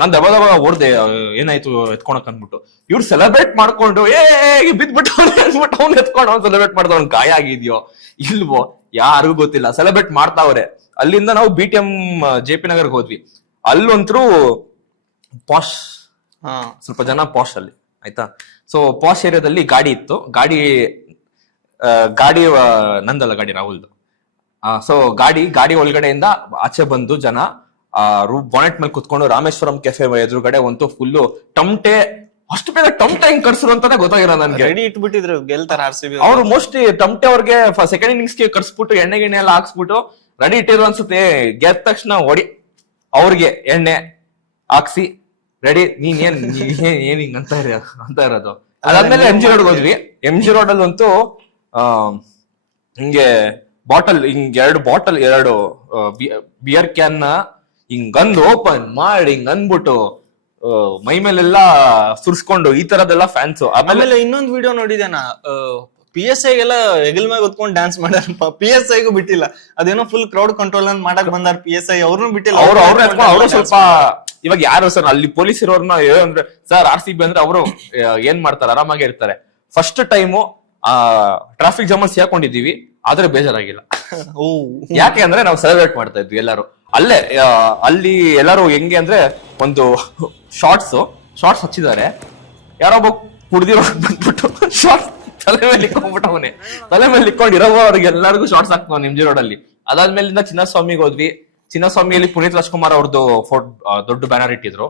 ನಾನ್ ದಬ ಓಡ್ದೆ, ಏನಾಯ್ತು ಎತ್ಕೊಳಕ್ ಅಂದ್ಬಿಟ್ಟು. ಇವ್ರು ಸೆಲೆಬ್ರೇಟ್ ಮಾಡ್ಕೊಂಡು ಬಿದ್ಬಿಟ್ಟವ್ನೆ ಅಂದ್ಬಿಟ್ಟು ಅವ್ನು ಎತ್ಕೊಂಡು ಅವ್ನು ಸೆಲೆಬ್ರೇಟ್ ಮಾಡ್ದ. ಅವ್ನ್ ಗಾಯ ಆಗಿದ್ಯೋ ಇಲ್ವೋ ಯಾರಿಗೂ ಗೊತ್ತಿಲ್ಲ. ಸೆಲೆಬ್ರೇಟ್ ಮಾಡ್ತಾವ್ರೆ. ಅಲ್ಲಿಂದ ನಾವು BTM JP ನಗರ್ಗೆ ಹೋದ್ವಿ. ಅಲ್ಲಂತ್ರು ಪಾಶ್, ಸ್ವಲ್ಪ ಜನ ಪಾಶ್ ಅಲ್ಲಿ. ಆಯ್ತಾ, ಸೊ ಪಾಶ್ ಏರಿಯಾದಲ್ಲಿ ಗಾಡಿ ಇತ್ತು. ಗಾಡಿ ನಂದಲ್ಲ, ಗಾಡಿ ರಾಹುಲ್ದು. ಸೊ ಗಾಡಿ ಒಳಗಡೆಯಿಂದ ಆಚೆ ಬಂದು ಜನ ಬಾನೆಟ್ ಮೇಲೆ ಕುತ್ಕೊಂಡು ರಾಮೇಶ್ವರಂ ಕೆಫೆ ಎದುರುಗಡೆ ಒಂದು ಫುಲ್ಲು ಟಮಟೆ, ಅಷ್ಟು ಬೇಗ ಟಮಟೆ ಹೆಂಗ್ ಕರ್ಸರು ಅಂತಾನೆ ಗೊತ್ತಾಗಿರೋ ನನ್ಗೆ. ರೆಡಿ ಇಟ್ಬಿಟ್ಟಿದ್ರು ಗೆಲ್ತಾರ RCB ಅವ್ರು. ಮೋಸ್ಟ್ಲಿ ಟಮಟೆ ಅವ್ರಿಗೆ ಸೆಕೆಂಡ್ ಇನ್ನಿಂಗ್ಸ್ ಗೆ ಕರ್ಸ್ಬಿಟ್ಟು ಎಣ್ಣೆ ಎಲ್ಲ ಹಾಕ್ಸ್ಬಿಟ್ಟು ರೆಡಿ ಇಟ್ಟಿದ್ರು ಅನ್ಸುತ್ತೆ. ಗೆದ್ದ ತಕ್ಷಣ ಅವ್ರಿಗೆ ಎಣ್ಣೆ ಹಾಕ್ಸಿ ರೆಡಿ, ನೀನ್ ಏನ್ ಹಿಂಗ್ ಅಂತ ಇರೋದು. ಅದಾದ್ಮೇಲೆ MG ರೋಡ್ ಹೋದ್ವಿ. MG ರೋಡ್ ಅಲ್ಲಿ ಅಂತೂ ಹಿಂಗೆ ಬಾಟಲ್, ಹಿಂಗ್ 2 ಬಾಟಲ್, 2 ಬಿಯರ್ ಕ್ಯಾನ್ ಹಿಂಗಂದು ಓಪನ್ ಮಾಡಿ ಹಿಂಗ್ ಅಂದ್ಬಿಟ್ಟು ಮೈ ಮೇಲೆಲ್ಲಾ ಸುರ್ಸ್ಕೊಂಡು ಈ ತರದೆಲ್ಲ ಫ್ಯಾನ್ಸ್. ಆಮೇಲೆ ಇನ್ನೊಂದು ವಿಡಿಯೋ ನೋಡಿದೇನಾ, PSI ಗೆಲ್ಲ ಹೆಗಲ್ ಮ್ಯಾಗ ಹೊತ್ಕೊಂಡ್ ಡ್ಯಾನ್ಸ್ ಮಾಡ್ಯಾರಪ್ಪ. PSI ಗೂ ಬಿಟ್ಟಿಲ್ಲ. ಅದೇನೋ ಫುಲ್ ಕ್ರೌಡ್ ಕಂಟ್ರೋಲ್ ಅನ್ನ ಮಾಡಕ್ ಬಂದಾರ PSI. ಅವ್ರನ್ನೂ ಬಿಟ್ಟಿಲ್ಲ. ಅವ್ರು ಸ್ವಲ್ಪ ಇವಾಗ ಯಾರು ಸರ್ ಅಲ್ಲಿ ಪೊಲೀಸ್ ಇರೋರ್ನ ಅಂದ್ರೆ ಸರ್ RCB ಅಂದ್ರೆ ಅವರು ಏನ್ ಮಾಡ್ತಾರೆ, ಆರಾಮಾಗಿ ಇರ್ತಾರೆ. ಫಸ್ಟ್ ಟೈಮು ಟ್ರಾಫಿಕ್ ಜಾಮ್ ಸಿಹಾಕೊಂಡಿದೀವಿ, ಆದ್ರೆ ಬೇಜಾರಾಗಿಲ್ಲ. ಯಾಕೆ ಅಂದ್ರೆ ನಾವು ಸೆಲೆಬ್ರೇಟ್ ಮಾಡ್ತಾ ಇದ್ವಿ ಎಲ್ಲಾರು. ಅಲ್ಲಿ ಎಲ್ಲಾರು ಹೆಂಗೆ ಅಂದ್ರೆ ಒಂದು ಶಾರ್ಟ್ಸ್ ಹಚ್ಚಿದ್ದಾರೆ. ಯಾರೊಬ್ಬ ಕುಡ್ದಿರೋ ಬಂದ್ಬಿಟ್ಟು ಶಾರ್ಟ್ಸ್ ತಲೆ ಮೇಲೆ ಇಕ್ಕೊಂಡ್ಬಿಟ್ಟವನೆ. ತಲೆ ಮೇಲೆ ಇಕ್ಕೊಂಡು ಇರೋವ್ರಿಗೆ ಎಲ್ಲರಿಗೂ ಶಾರ್ಟ್ಸ್ ಹಾಕ್ತಾವ MG ರೋಡ್ ಅಲ್ಲಿ. ಅದಾದ್ಮೇಲಿಂದ ಚಿನ್ನಸ್ವಾಮಿಗೆ ಹೋದ್ವಿ. ಚಿನ್ನಸ್ವಾಮಿಯಲ್ಲಿ ಪುನೀತ್ ರಾಜ್ಕುಮಾರ್ ಅವ್ರದ್ದು ದೊಡ್ಡ ಬ್ಯಾನರ್ ಇಟ್ಟಿದ್ರು,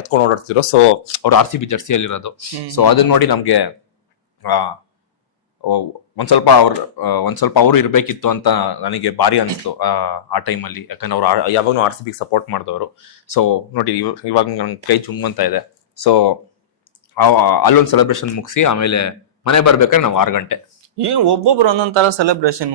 ಎತ್ಕೊಂಡು ಓಡಾಡ್ತಿದ್ರು. ಸೊ ಅವ್ರು RCB ಜರ್ಸಿಯಲ್ಲಿ ಇರೋದು. ಸೊ ಅದನ್ನ ನೋಡಿ ನಮ್ಗೆ ಒಂದ್ ಸ್ವಲ್ಪ ಅವ್ರು ಇರ್ಬೇಕಿತ್ತು ಅಂತ ನನಗೆ ಭಾರಿ ಅನಿಸ್ತು ಆ ಟೈಮಲ್ಲಿ. ಯಾಕಂದ್ರೆ ಅವ್ರು ಯಾವಾಗೂ RCB ಸಪೋರ್ಟ್ ಮಾಡಿದವರು. ಸೊ ನೋಡಿ ಇವಾಗ ನನ್ ಕೈ ಚುಮ್ಮಂತ ಇದೆ. ಸೊ ಅಲ್ಲೊಂದು ಸೆಲೆಬ್ರೇಷನ್ ಮುಗಿಸಿ ಆಮೇಲೆ ಮನೆ ಬರ್ಬೇಕಾದ್ರೆ ನಾವು 6 ಗಂಟೆ. ಏನ್ ಒಬ್ಬೊಬ್ರು ಒಂದೊಂದ್ ತರ ಸೆಲೆಬ್ರೇಷನ್.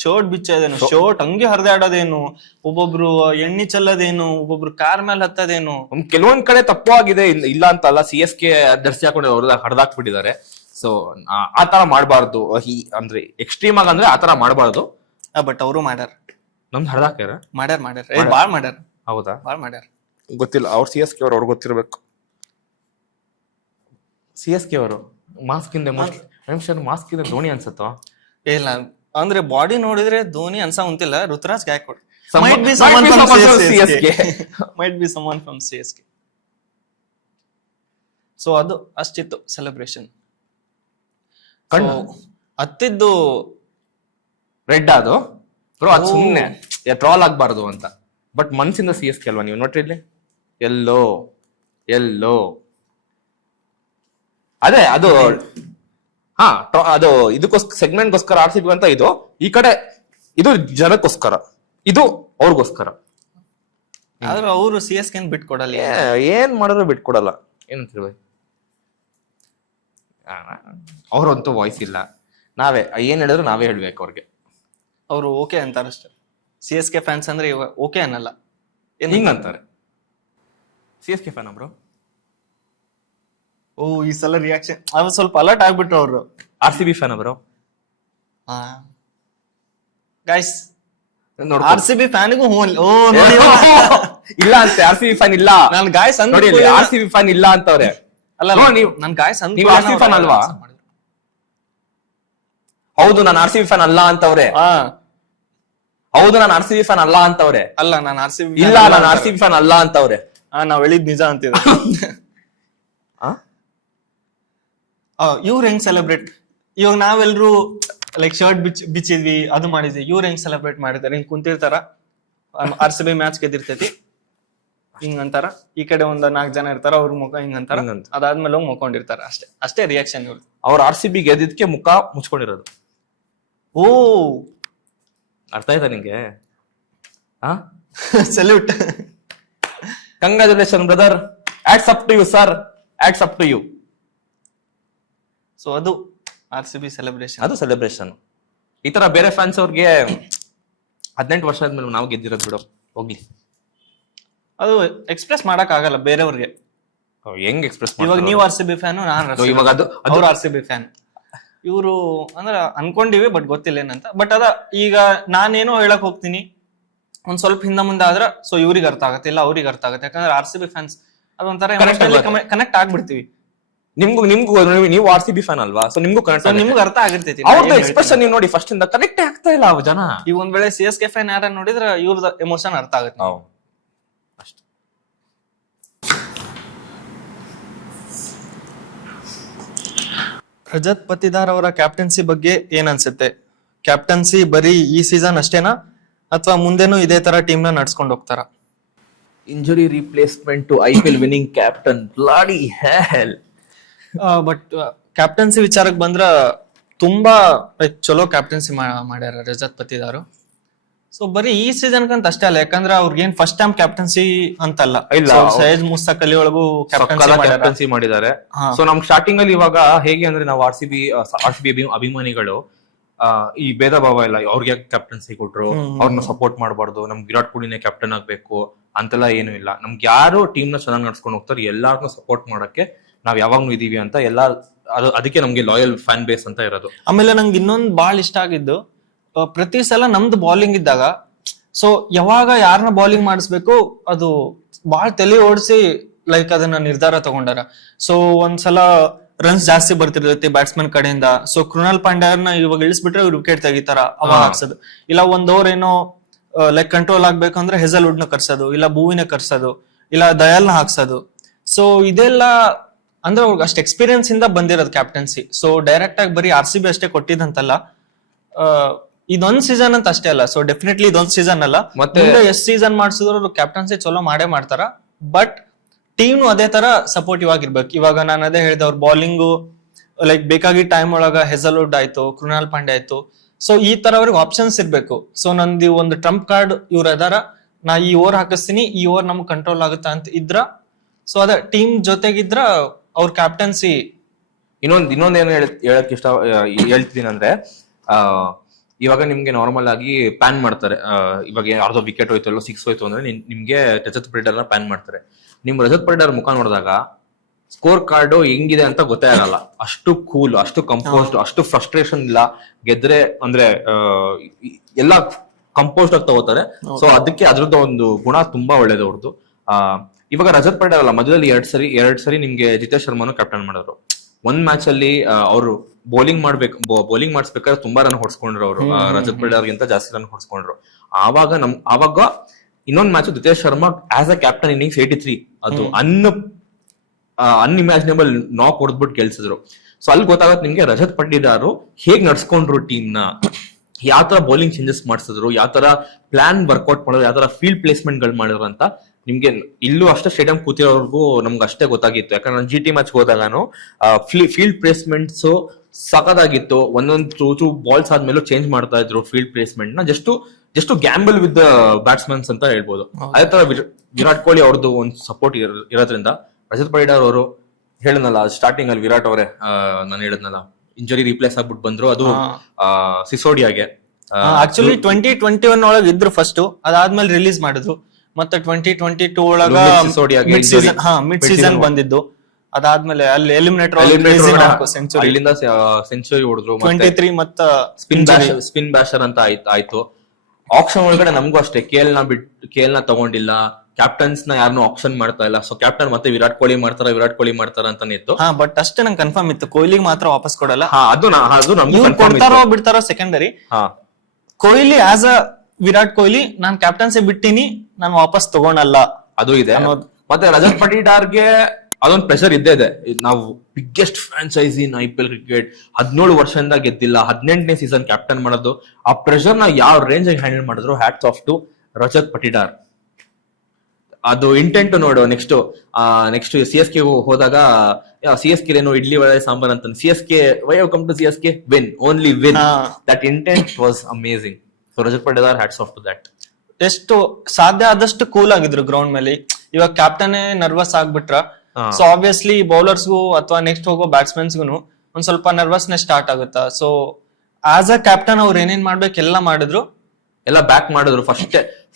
ಶರ್ಟ್ ಬಿಚ್ಚೋದೇನು, ಶರ್ಟ್ ಹಂಗೆ ಹರಿದಾಡೋದೇನು, ಒಬ್ಬೊಬ್ರು ಎಣ್ಣೆ ಚಲ್ಲೋದೇನು, ಒಬ್ಬೊಬ್ರು ಕಾರ್ ಮೇಲೆ ಹತ್ತದೇನು. ಕೆಲವೊಂದ್ ಕಡೆ ತಪ್ಪು ಆಗಿದೆ, ಇಲ್ಲ ಅಂತ ಅಲ್ಲ. CSK ಜರ್ಸಿ ಹಾಕೊಂಡು ಅವ್ರದ್ದು ಹರಿದಾಕ್ಬಿಟ್ಟಿದ್ದಾರೆ. ಸೊ ಆತರ ಮಾಡಬಾರ್ದು. ಅಂದ್ರೆ ಎಕ್ಸ್ಟ್ರೀಮ್ ಆಗ ಅಂದ್ರೆ ಆತರ ಮಾಡಬಾರ್ದು. ಬಟ್ ಅವರು ಮಾಡ್ಯಾರ. ನಮ್ದು ಹರಿದಾಕ್ಯಾರ ಬಾಳ್ ಮಾಡ್ಯಾರ. ಹೌದಾ? ಬಾಳ್ ಮಾಡ್ಯಾರ. ಗೊತ್ತಿಲ್ಲ. ಅವ್ರು CSK ಅವ್ರು ಗೊತ್ತಿರ್ಬೇಕು. CSK ಅವರು ಮಾಸ್ಕ್ ಇಂದ ಮಾಸ್ಕ್ ಇಂದ ಧೋನಿ ಅನ್ಸತ್ತೋ ಇಲ್ಲ. ಅಂದ್ರೆ ಬಾಡಿ ನೋಡಿದ್ರೆ ಧೋನಿ ಅನ್ಸ ಉಂಟಿಲ್ಲ. Ruturaj Gaikwad might be someone from CSK. So ಅದು ಅಷ್ಟಿತ್ತು ಸೆಲೆಬ್ರೇಷನ್. ಹತ್ತಿದ್ದು ರೆಡ್ ಅದು ಬ್ರೋ, ಅದು ಸುಮ್ಮನೆ ಟ್ರಾಲ್ ಆಗ್ಬಾರ್ದು ಅಂತ. ಬಟ್ ಮನ್ಸಿಂದ CSK ಅಲ್ವಾ ನೀವು ನೋಡ್ರಿ ಇಲ್ಲಿ ಎಲ್ಲೋ ಅದೇ ಅದು ಅದು ಇದಕ್ಕೋಸ್ಕರ ಸೆಗ್ಮೆಂಟ್ಗೋಸ್ಕರ RCB ಅಂತ. ಇದು ಈ ಕಡೆ ಇದು ಜನಕ್ಕೋಸ್ಕರ, ಇದು ಅವ್ರಿಗೋಸ್ಕರ. ಆದ್ರೆ ಅವರು CSK ಬಿಟ್ಕೊಡಲ್ಲ. ಏನ್ ಮಾಡಿದ್ರು ಬಿಟ್ಕೊಡಲ್ಲ. ಏನಂತೀವಿ, ಅವ್ರಂತೂ ವಾಯ್ಸ್ ಇಲ್ಲ. ನಾವೇ ಏನ್ ಹೇಳಿದ್ರು ನಾವೇ ಹೇಳ್ಬೇಕು ಅವ್ರಿಗೆ. ಅವರು ಓಕೆ ಅಂತಾರಷ್ಟೇ. CSK ಫ್ಯಾನ್ಸ್ ಅಂದ್ರೆ ಓಕೆ ಅನ್ನಲ್ಲ. ಹಿಂಗಂತಾರೆ. CSK fan bro. ಓ ಈ ಸಲ ರಿಯಾಕ್ಷನ್ ಅವ್ ಸ್ವಲ್ಪ ಅಲರ್ಟ್ ಆಗ್ಬಿಟ್ರು ಅವರು. RCB fan bro. ಗೈಸ್ ನೋಡ್ಕೊ. RCB ಫ್ಯಾನ್ಗೂ ಓ ಇಲ್ಲ ಅಂತೆ, RCB ಫ್ಯಾನ್ ಇಲ್ಲ. ನಾನು ಗಾಯ್ಸ್ ನೋಡಿ RCB ಫ್ಯಾನ್ ಇಲ್ಲ ಅಂತವ್ರೆ. ಅಲ್ಲ ನನ್ ಗಾಯ್ಸ್ ನೀವು RCB ಫ್ಯಾನ್ ಅಲ್ವಾ? ಹೌದು ನಾನು RCB ಫ್ಯಾನ್ ಅಲ್ಲ ಅಂತವ್ರೆ. ಹೌದು ನಾನು RCB ಫ್ಯಾನ್ ಅಲ್ಲ ಅಂತವ್ರೆ. ಅಲ್ಲ ನಾನು RCB ಇಲ್ಲ ನಾನು RCB ಫ್ಯಾನ್ ಅಲ್ಲ ಅಂತವ್ರೆ. ನಾವ್ ಹೇಳಿದ್ ನಿಜ ಅಂತಿದ್ರು. ಇವ್ರು ಹೆಂಗ್ ಸೆಲೆಬ್ರೇಟ್, ಇವಾಗ ನಾವೆಲ್ರು ಲೈಕ್ ಶರ್ಟ್ ಬಿಚ್ಚಿದ್ವಿ, ಅದು ಮಾಡಿದ್ವಿ, ಇವ್ರು ಹೆಂಗ್ ಸೆಲೆಬ್ರೇಟ್ ಮಾಡಿದಾರೆ? ಹಿಂಗ್ ಕುಂತಿರ್ತಾರ, RCB ಮ್ಯಾಚ್ ಗೆದ್ದಿರ್ತೈತಿ, ಹಿಂಗ್ ಅಂತಾರ. ಈ ಕಡೆ ಒಂದ್ 4 ಜನ ಇರ್ತಾರ, ಅವ್ರ ಮುಖ ಹಿಂಗ್ ಅಂತಾರ, ಅದಾದ್ಮೇಲೆ ಹೋಗಿ ಮುಕ್ಕೊಂಡಿರ್ತಾರ. ಅಷ್ಟೇ ರಿಯಾಕ್ಷನ್ ಇವ್ರು. ಅವ್ರ RCB ಗೆದ್ದಿದ್ಕೆ ಮುಖ ಮುಚ್ಕೊಂಡಿರೋದು. ಓ ಅರ್ಥ ಆಯ್ತಾ ನಿಂಗೆ? Salute. Congratulation brother, hats off to you sir, hats off to you. So ಅದು RCB ಸೆಲೆಬ್ರೇಷನ್, ಅದು ಸೆಲೆಬ್ರೇಷನ್. ಈ ತರ ಬೇರೆ ಫ್ಯಾನ್ಸ್ ಅವ್ರಿಗೆ 18 ವರ್ಷ ಆದ್ಮೇಲೆ ನಾವು ಗೆದ್ದಿರೋದು ಬಿಡು, ಹೋಗ್ಲಿ. ಅದು ಎಕ್ಸ್ಪ್ರೆಸ್ ಮಾಡಕ್ ಆಗಲ್ಲ ಬೇರೆಯವ್ರಿಗೆ. ಹೆಂಗ್ ಎಕ್ಸ್ಪ್ರೆಸ್? ಇವಾಗ ನೀವು RCB ಫ್ಯಾನ್, ನಾನು ಇವಾಗ ಅವ್ರು RCB ಫ್ಯಾನ್. ಇವರು ಅಂದ್ರೆ ಅನ್ಕೊಂಡಿವಿ, ಬಟ್ ಗೊತ್ತಿಲ್ಲ ಏನಂತ. ಬಟ್ ಈಗ ನಾನೇನೋ ಹೇಳಕ್ ಹೋಗ್ತೀನಿ, ಒಂದ್ ಸ್ವಲ್ಪ ಹಿಂದ ಮುಂದೆ ಆದ್ರ ಸೊ ಇವ್ರಿಗೆ ಅರ್ಥ ಆಗತ್ತೆ, ಇಲ್ಲ ಅವ್ರಿಗೆ ಅರ್ಥ ಆಗತ್ತೆ. ಯಾಕಂದ್ರೆ RCB ಫ್ಯಾನ್ಸ್ ಅದೊಂಥರ ಕನೆಕ್ಟ್ ಆಗ್ಬಿಡ್ತೀವಿ. ನಿಮ್ಗೂ ನೀವು RCB ಫ್ಯಾನ್ ಅಲ್ವಾ, ಸೊ ನಿಮ್ಗೂ ಕನೆಕ್ಟ್, ನಿಮ್ಗೆ ಅರ್ಥ ಆಗಿರ್ತೈತಿ. ಅವ್ರದ್ದು ಎಕ್ಸ್ಪ್ರೆಷನ್ ನೀವು ನೋಡಿ, ಫಸ್ಟ್ ಇಂದ ಕನೆಕ್ಟ್ ಆಗ್ತಾ ಇಲ್ಲ ಅವ್ ಜನ. ಈಗ ಒಂದ್ ವೇಳೆ CSK ಫ್ಯಾನ್ ಯಾರ ನೋಡಿದ್ರೆ ಇವ್ರದ ಎಮೋಷನ್ ಅರ್ಥ ಆಗುತ್ತೆ. ಅಷ್ಟೇ. ರಜತ್ ಪತಿದಾರ್ ಅವರ ಕ್ಯಾಪ್ಟನ್ಸಿ ಬಗ್ಗೆ ಏನ್ ಅನ್ಸುತ್ತೆ? ಕ್ಯಾಪ್ಟನ್ಸಿ ಬರೀ ಈ ಸೀಸನ್ ಅಷ್ಟೇನಾ, ಅಥವಾ ಮುಂದೆನೂ ಇದೇ ತರ ಟೀಮ್ ನ ನಡ್ಸ್ಕೊಂಡು ಹೋಗ್ತಾರ? Injury replacement to IPL winning captain, bloody hell. But captaincy ವಿಚಾರಕ್ಕೆ ಬಂದ್ರ ತುಂಬಾ ಚಲೋ ಕ್ಯಾಪ್ಟನ್ಸಿ ಮಾಡ್ಯಾರ ರಜತ್ ಪತಿದಾರು. ಸೊ ಬರೀ ಈ ಸೀಸನ್ ಕಂತ ಅಷ್ಟೇ ಅಲ್ಲ, ಯಾಕಂದ್ರೆ ಅವ್ರಿಗೇನ್ ಫಸ್ಟ್ ಟೈಮ್ ಕ್ಯಾಪ್ಟನ್ಸಿ ಅಂತಲ್ಲ. ಸಹಜ್ ಮುಸ್ತಕ್ ಅಲಿ ಒಳಗೂ ಕ್ಯಾಪ್ಟನ್ಸಿ ಮಾಡಿದ್ದಾರೆ. ಸೊ ನಮ್ ಸ್ಟಾರ್ಟಿಂಗ್ ಅಲ್ಲಿ ಇವಾಗ ಹೇಗೆ ಅಂದ್ರೆ ನಾವು RCB ಅಭಿಮಾನಿಗಳು ಈ ಭೇದ ಭಾವ ಇಲ್ಲ, ಅವ್ರಿಗೆ ಕ್ಯಾಪ್ಟನ್ಸಿ ಕೊಟ್ರು, ಅವ್ರನ್ನ ಸಪೋರ್ಟ್ ಮಾಡಬಾರ್ದು, ನಮ್ಗೆ ವಿರಾಟ್ ಕೊಹ್ಲಿನೇ ಕ್ಯಾಪ್ಟನ್ ಆಗ್ಬೇಕು ಅಂತೆಲ್ಲ ಏನು ಇಲ್ಲ. ನಮ್ಗೆ ಯಾರು ಟೀಮ್ ನ ಚೆನ್ನಾಗಿ ನಡ್ಸ್ಕೊಂಡು ಹೋಗ್ತಾರೆ, ಎಲ್ಲಾರ್ನು ಸಪೋರ್ಟ್ ಮಾಡಕ್ಕೆ ನಾವ್ ಯಾವಾಗ್ಲೂ ಇದೀವಿ ಅಂತ ಅದಕ್ಕೆ ನಮ್ಗೆ ಲಾಯಲ್ ಫ್ಯಾನ್ ಬೇಸ್ ಅಂತ ಇರೋದು. ಆಮೇಲೆ ನಂಗೆ ಇನ್ನೊಂದು ಬಾಳ್ ಇಷ್ಟ ಆಗಿದ್ದು, ಪ್ರತಿ ಸಲ ನಮ್ದು ಬಾಲಿಂಗ್ ಇದ್ದಾಗ ಸೊ ಯಾವಾಗ ಯಾರನ್ನ ಬಾಲಿಂಗ್ ಮಾಡಿಸ್ಬೇಕು ಅದು ಬಾಳ್ ತಲೆ ಓಡಿಸಿ ಲೈಕ್ ಅದನ್ನ ನಿರ್ಧಾರ ತಗೊಂಡಾರ. ಸೊ ಒಂದ್ಸಲ ರನ್ಸ್ ಜಾಸ್ತಿ ಬರ್ತಿರ್ತೈತಿ ಬ್ಯಾಟ್ಸ್ಮನ್ ಕಡೆಯಿಂದ, ಸೊ ಕೃಣಾಲ್ ಪಾಂಡ್ಯನ ಇವಾಗ ಇಳಿಸ್ಬಿಟ್ರೆ ಇವ್ರು ವಿಕೆಟ್ ತೆಗಿತಾರ, ಅವಾಗ ಹಾಕ್ಸೋದು. ಇಲ್ಲ ಒಂದ್ ಓವರ್ ಏನೋ ಲೈಕ್ ಕಂಟ್ರೋಲ್ ಆಗ್ಬೇಕಂದ್ರೆ ಹೆಜಲ್ವುಡ್ ನ ಕರ್ಸೋದು, ಇಲ್ಲ ಭೂವಿನ ಕರ್ಸೋದು, ಇಲ್ಲ ದಯಾಲ್ನ ಹಾಕ್ಸೋದು. ಸೊ ಇದೆಲ್ಲ ಅಂದ್ರೆ ಅವ್ರಿಗೆ ಅಷ್ಟು ಎಕ್ಸ್ಪೀರಿಯನ್ಸ್ ಇಂದ ಬಂದಿರೋದು ಕ್ಯಾಪ್ಟನ್ಸಿ. ಸೊ ಡೈರೆಕ್ಟ್ ಆಗಿ ಬರೀ RCB ಅಷ್ಟೇ ಕೊಟ್ಟಿದಂತಲ್ಲ, ಇದೊಂದ್ ಸೀಸನ್ ಅಂತ ಅಷ್ಟೇ ಅಲ್ಲ. ಸೊ ಡೆಫಿನೆಟ್ಲಿ ಇದೊಂದ್ ಸೀಸನ್ ಅಲ್ಲ, ಮತ್ತೆ ಎಷ್ಟ್ ಸೀಸನ್ ಮಾಡ್ಸಿದ್ರು ಕ್ಯಾಪ್ಟನ್ಸಿ ಚಲೋ ಮಾಡೇ ಮಾಡ್ತಾರ. ಬಟ್ ಟೀಮ್ ಅದೇ ತರ ಸಪೋರ್ಟಿವ್ ಆಗಿರ್ಬೇಕು. ಇವಾಗ ನಾನು ಅದೇ ಹೇಳಿದೆ, ಅವ್ರ ಬಾಲಿಂಗು ಲೈಕ್ ಬೇಕಾಗಿ ಟೈಮ್ ಒಳಗ ಹೆಜಲ್ವುಡ್ ಆಯ್ತು, ಕೃಣಾಲ್ ಪಾಂಡ್ಯ ಆಯ್ತು. ಸೊ ಈ ತರ ಅವ್ರಿಗೆ ಆಪ್ಷನ್ಸ್ ಇರ್ಬೇಕು. ಸೊ ನಂದು ಒಂದು ಟ್ರಂಪ್ ಕಾರ್ಡ್ ಇವ್ರ ಅದಾರ, ನಾ ಈ ಓವರ್ ಹಾಕಿಸ್ತೀನಿ, ಈ ಓವರ್ ನಮ್ಗೆ ಕಂಟ್ರೋಲ್ ಆಗುತ್ತಾ ಅಂತ ಇದ್ರ, ಸೊ ಅದ ಟೀಮ್ ಜೊತೆಗಿದ್ರ ಅವ್ರ ಕ್ಯಾಪ್ಟನ್ಸಿ. ಇನ್ನೊಂದ್ ಏನು ಹೇಳಕ್ ಹೇಳ್ತಿದ್ದೀನಿ ಅಂದ್ರೆ, ಇವಾಗ ನಿಮ್ಗೆ ನಾರ್ಮಲ್ ಆಗಿ ಪ್ಯಾನ್ ಮಾಡ್ತಾರೆ. ಇವಾಗ ಯಾರ್ದೋ ವಿಕೆಟ್ ಹೋಯ್ತು, ಎಲ್ಲೋ 6 ಹೋಯ್ತು ಅಂದ್ರೆ ನಿಮ್ಗೆ ರಜತ್ ಪಡಿದಾರ್ ನ ಪ್ಯಾನ್ ಮಾಡ್ತಾರೆ. ನಿಮ್ ರಜತ್ ಪಡಿದಾರ್ ಮುಖ ನೋಡಿದಾಗ ಸ್ಕೋರ್ ಕಾರ್ಡ್ ಹೆಂಗಿದೆ ಅಂತ ಗೊತ್ತೇ ಆಗಲ್ಲ. ಅಷ್ಟು ಕೂಲ್, ಅಷ್ಟು ಕಂಪೋಸ್ಡ್, ಅಷ್ಟು ಫ್ರಸ್ಟ್ರೇಷನ್ ಇಲ್ಲ. ಗೆದ್ರೆ ಅಂದ್ರೆ ಎಲ್ಲಾ ಕಂಪೋಸ್ಡ್ ಆಗಿ ತಗೋತಾರೆ. ಸೊ ಅದಕ್ಕೆ ಅದ್ರದ್ದು ಒಂದು ಗುಣ ತುಂಬಾ ಒಳ್ಳೇದು ಅವ್ರದ್ದು. ಇವಾಗ ರಜತ್ ಪಡಿದಾರ್ ಅಲ್ಲ, ಮಧ್ಯದಲ್ಲಿ ಎರಡ್ ಸರಿ ನಿಮ್ಗೆ ಜಿತೇಶ್ ಶರ್ಮಾನು ಕ್ಯಾಪ್ಟನ್ ಮಾಡಿದ್ರು. ಒಂದ್ ಮ್ಯಾಚ್ ಅಲ್ಲಿ ಅವರು ಬೌಲಿಂಗ್ ಮಾಡಿಸ್ಬೇಕಾದ್ರೆ ತುಂಬಾ ರನ್ ಹೊಡ್ಸ್ಕೊಂಡ್ರು ಅವರು, ರಜತ್ ಪಡಿದಾರ್ಗಿಂತ ಜಾಸ್ತಿ ರನ್ ಹೊಡ್ಸ್ಕೊಂಡ್ರು. ಆವಾಗ ಇನ್ನೊಂದ್ match Jitesh Sharma as a captain innings 83, ಅದು ಅನ್ಇಮ್ಯಾಜಿನೇಬಲ್ ನಾಕ್ ಹೊಡೆದ್ಬಿಟ್ಟು ಗೆಲ್ಸಿದ್ರು. ಸೊ ಅಲ್ಲಿ ಗೊತ್ತಾಗತ್ತೆ ನಿಮ್ಗೆ ರಜತ್ ಪಡಿದಾರು ಹೇಗ್ ನಡ್ಸ್ಕೊಂಡ್ರು ಟೀಮ್ ನ, ಯಾವ ತರ ಬೌಲಿಂಗ್ ಚೇಂಜಸ್ ಮಾಡಿಸಿದ್ರು, ಯಾವ ತರ ಪ್ಲಾನ್ ವರ್ಕೌಟ್ ಮಾಡಿದ್ರು, ಯಾವ ತರ ಫೀಲ್ಡ್ ಪ್ಲೇಸ್ಮೆಂಟ್ ಗಳು ಮಾಡಿದ್ರು ಅಂತ. ನಿಮ್ಗೆ ಇಲ್ಲೂ ಅಷ್ಟೇ ಸ್ಟೇಡಿಯಂ ಕೂತಿರೋರ್ಗು ನಮ್ಗೆ ಅಷ್ಟೇ ಗೊತ್ತಾಗಿತ್ತು. ಯಾಕಂದ್ರೆ ನಾನು GT ಮ್ಯಾಚ್ ಹೋದಾಗಾನು ಫೀಲ್ಡ್ ಪ್ಲೇಸ್ಮೆಂಟ್ಸ್ ಸಖತ್ತಾಗಿತ್ತು. ಒಂದೊಂದು ಬಾಲ್ಸ್ ಆದ್ಮೇಲೆ ಚೇಂಜ್ ಮಾಡ್ತಾ ಇದ್ರು ಫೀಲ್ಡ್ ಪ್ಲೇಸ್ಮೆಂಟ್ ನ, ಜಸ್ಟ್ ಗ್ಯಾಂಬಲ್ ವಿತ್ ಬ್ಯಾಟ್ಸ್ಮನ್ಸ್ ಅಂತ ಹೇಳ್ಬೋದು. ಅದೇ ತರ ವಿರಾಟ್ ಕೊಹ್ಲಿ ಅವ್ರದ್ದು ಒಂದು ಸಪೋರ್ಟ್ ಇರೋದ್ರಿಂದ ರಜತ್ ಪಡಿದಾರ್ ಅವರು ಹೇಳಿದ್ನಲ್ಲ ಸ್ಟಾರ್ಟಿಂಗ್ ಅಲ್ಲಿ, ವಿರಾಟ್ ಅವರೇ ನಾನು ಹೇಳಿದ್ನಲ್ಲ ಇಂಜರಿ ರೀಪ್ಲೇಸ್ ಆಗ್ಬಿಟ್ಟು ಬಂದ್ರು, ಅದು ಸಿಸೋಡಿಯಾಗೆ. ಆಕ್ಚುಲಿ 2021 ಒಳಗೆ ಇದ್ರು ಫಸ್ಟ್, ಅದಾದ್ಮೇಲೆ ರಿಲೀಸ್ ಮಾಡಿದ್ರು. ಮತ್ತೆ 2022 ಒಳಗ ಮಿಡ್ ಸೀಸನ್ ಬಂದಿದ್ದು, ಅದಾದ್ಮೇಲೆ ಅಲ್ಲಿ ಎಲಿಮಿನೇಟರ್ ಸೆಂಚುರಿ, ಅಲ್ಲಿಂದ ಸೆಂಚುರಿ ಹೊಡೆದ್ರು. 23 ಮತ್ತ ಸ್ಪಿನ್ ಬ್ಯಾಶರ್ ಅಂತ ಆಯ್ತು. ಆಪ್ಷನ್ ಒಳಗಡೆ ನಮಗೂ ಅಷ್ಟೇ ಕೇಲ್ ನ ತಗೊಂಡಿಲ್ಲ, ಕ್ಯಾಪ್ಟನ್ಸ್ ನ ಯಾರನ್ನೂ ಆಪ್ಷನ್ ಮಾಡ್ತಾ ಇಲ್ಲ. ಸೊ ಕ್ಯಾಪ್ಟನ್ ಮತ್ತೆ ವಿರಾಟ್ ಕೊಹ್ಲಿ ಮಾಡ್ತಾರ ಅಂತಾನೆ ಇತ್ತು. ಬಟ್ ಅಷ್ಟೇ ನಂಗೆ ಕನ್ಫರ್ಮ್ ಇತ್ತು, ಕೊಹ್ಲಿಗೆ ಮಾತ್ರ ವಾಪಸ್ ಕೊಡಲ್ಲ. ಅದು ನಮ್ಗೆ ಕೊಡ್ತಾರೋ ಬಿಡ್ತಾರೋ secondary. Kohli as a Virat Kohli ನಾನ್ ಕ್ಯಾಪ್ಟನ್ಸಿ ಬಿಟ್ಟಿನಿ, ನಾನು ವಾಪಸ್ ತಗೊಳಲ್ಲ, ಅದು ಇದೆ. ಮತ್ತೆ ರಜತ್ ಪಟಿದಾರ್ಗೆ ಅದೊಂದು ಪ್ರೆಷರ್ ಇದ್ದೇ ಇದೆ. ನಾವು ಬಿಗ್ಗೆಸ್ಟ್ ಫ್ರಾಂಚೈಸಿ ಇನ್ IPL ಕ್ರಿಕೆಟ್, 17 ವರ್ಷದಿಂದ ಗೆದ್ದಿಲ್ಲ, 18ನೇ ಸೀಸನ್ ಕ್ಯಾಪ್ಟನ್ ಮಾಡೋದು, ಆ ಪ್ರೆಷರ್ ನ ಯಾವ ರೇಂಜ್ ಆಗಿ ಹ್ಯಾಂಡಲ್ ಮಾಡಿದ್ರು, hats off to Rajat Patidar. ಅದು ಇಂಟೆಂಟ್ ನೋಡು. ನೆಕ್ಸ್ಟ್ CSK ಹೋದಾಗ CSK ಏನೋ ಇಡ್ಲಿ ವಡೆ ಸಾಂಬಾರ್ ಅಂತ, CSK why have come to CSK, win, only win. That intent was amazing. So Rajat Patidar, hats off to that. ಎಷ್ಟು ಸಾಧ್ಯ ಆದಷ್ಟು ಕೂಲ್ ಆಗಿದ್ರು ಗ್ರೌಂಡ್ ಮೇಲೆ. ಇವಾಗ ಕ್ಯಾಪ್ಟನ್ ನರ್ವಸ್ ಆಗ್ಬಿಟ್ರ, ಸೊ ಆಬ್ವಿಯಸ್ಲಿ ಬೌಲರ್ಸ್ಗೂ ಅಥವಾ ನೆಕ್ಸ್ಟ್ ಹೋಗೋ ಬ್ಯಾಟ್ಸ್ಮನ್ಸ್ಗೂ ಒಂದ್ ಸ್ವಲ್ಪ ನರ್ವಸ್ನೆಸ್ ಸ್ಟಾರ್ಟ್ ಆಗುತ್ತಾ. ಸೊ ಆಸ್ ಅ ಕ್ಯಾಪ್ಟನ್ ಅವ್ರು ಏನೇನ್ ಮಾಡ್ಬೇಕು ಎಲ್ಲ ಮಾಡಿದ್ರು, ಎಲ್ಲ ಬ್ಯಾಕ್ ಮಾಡಿದ್ರು.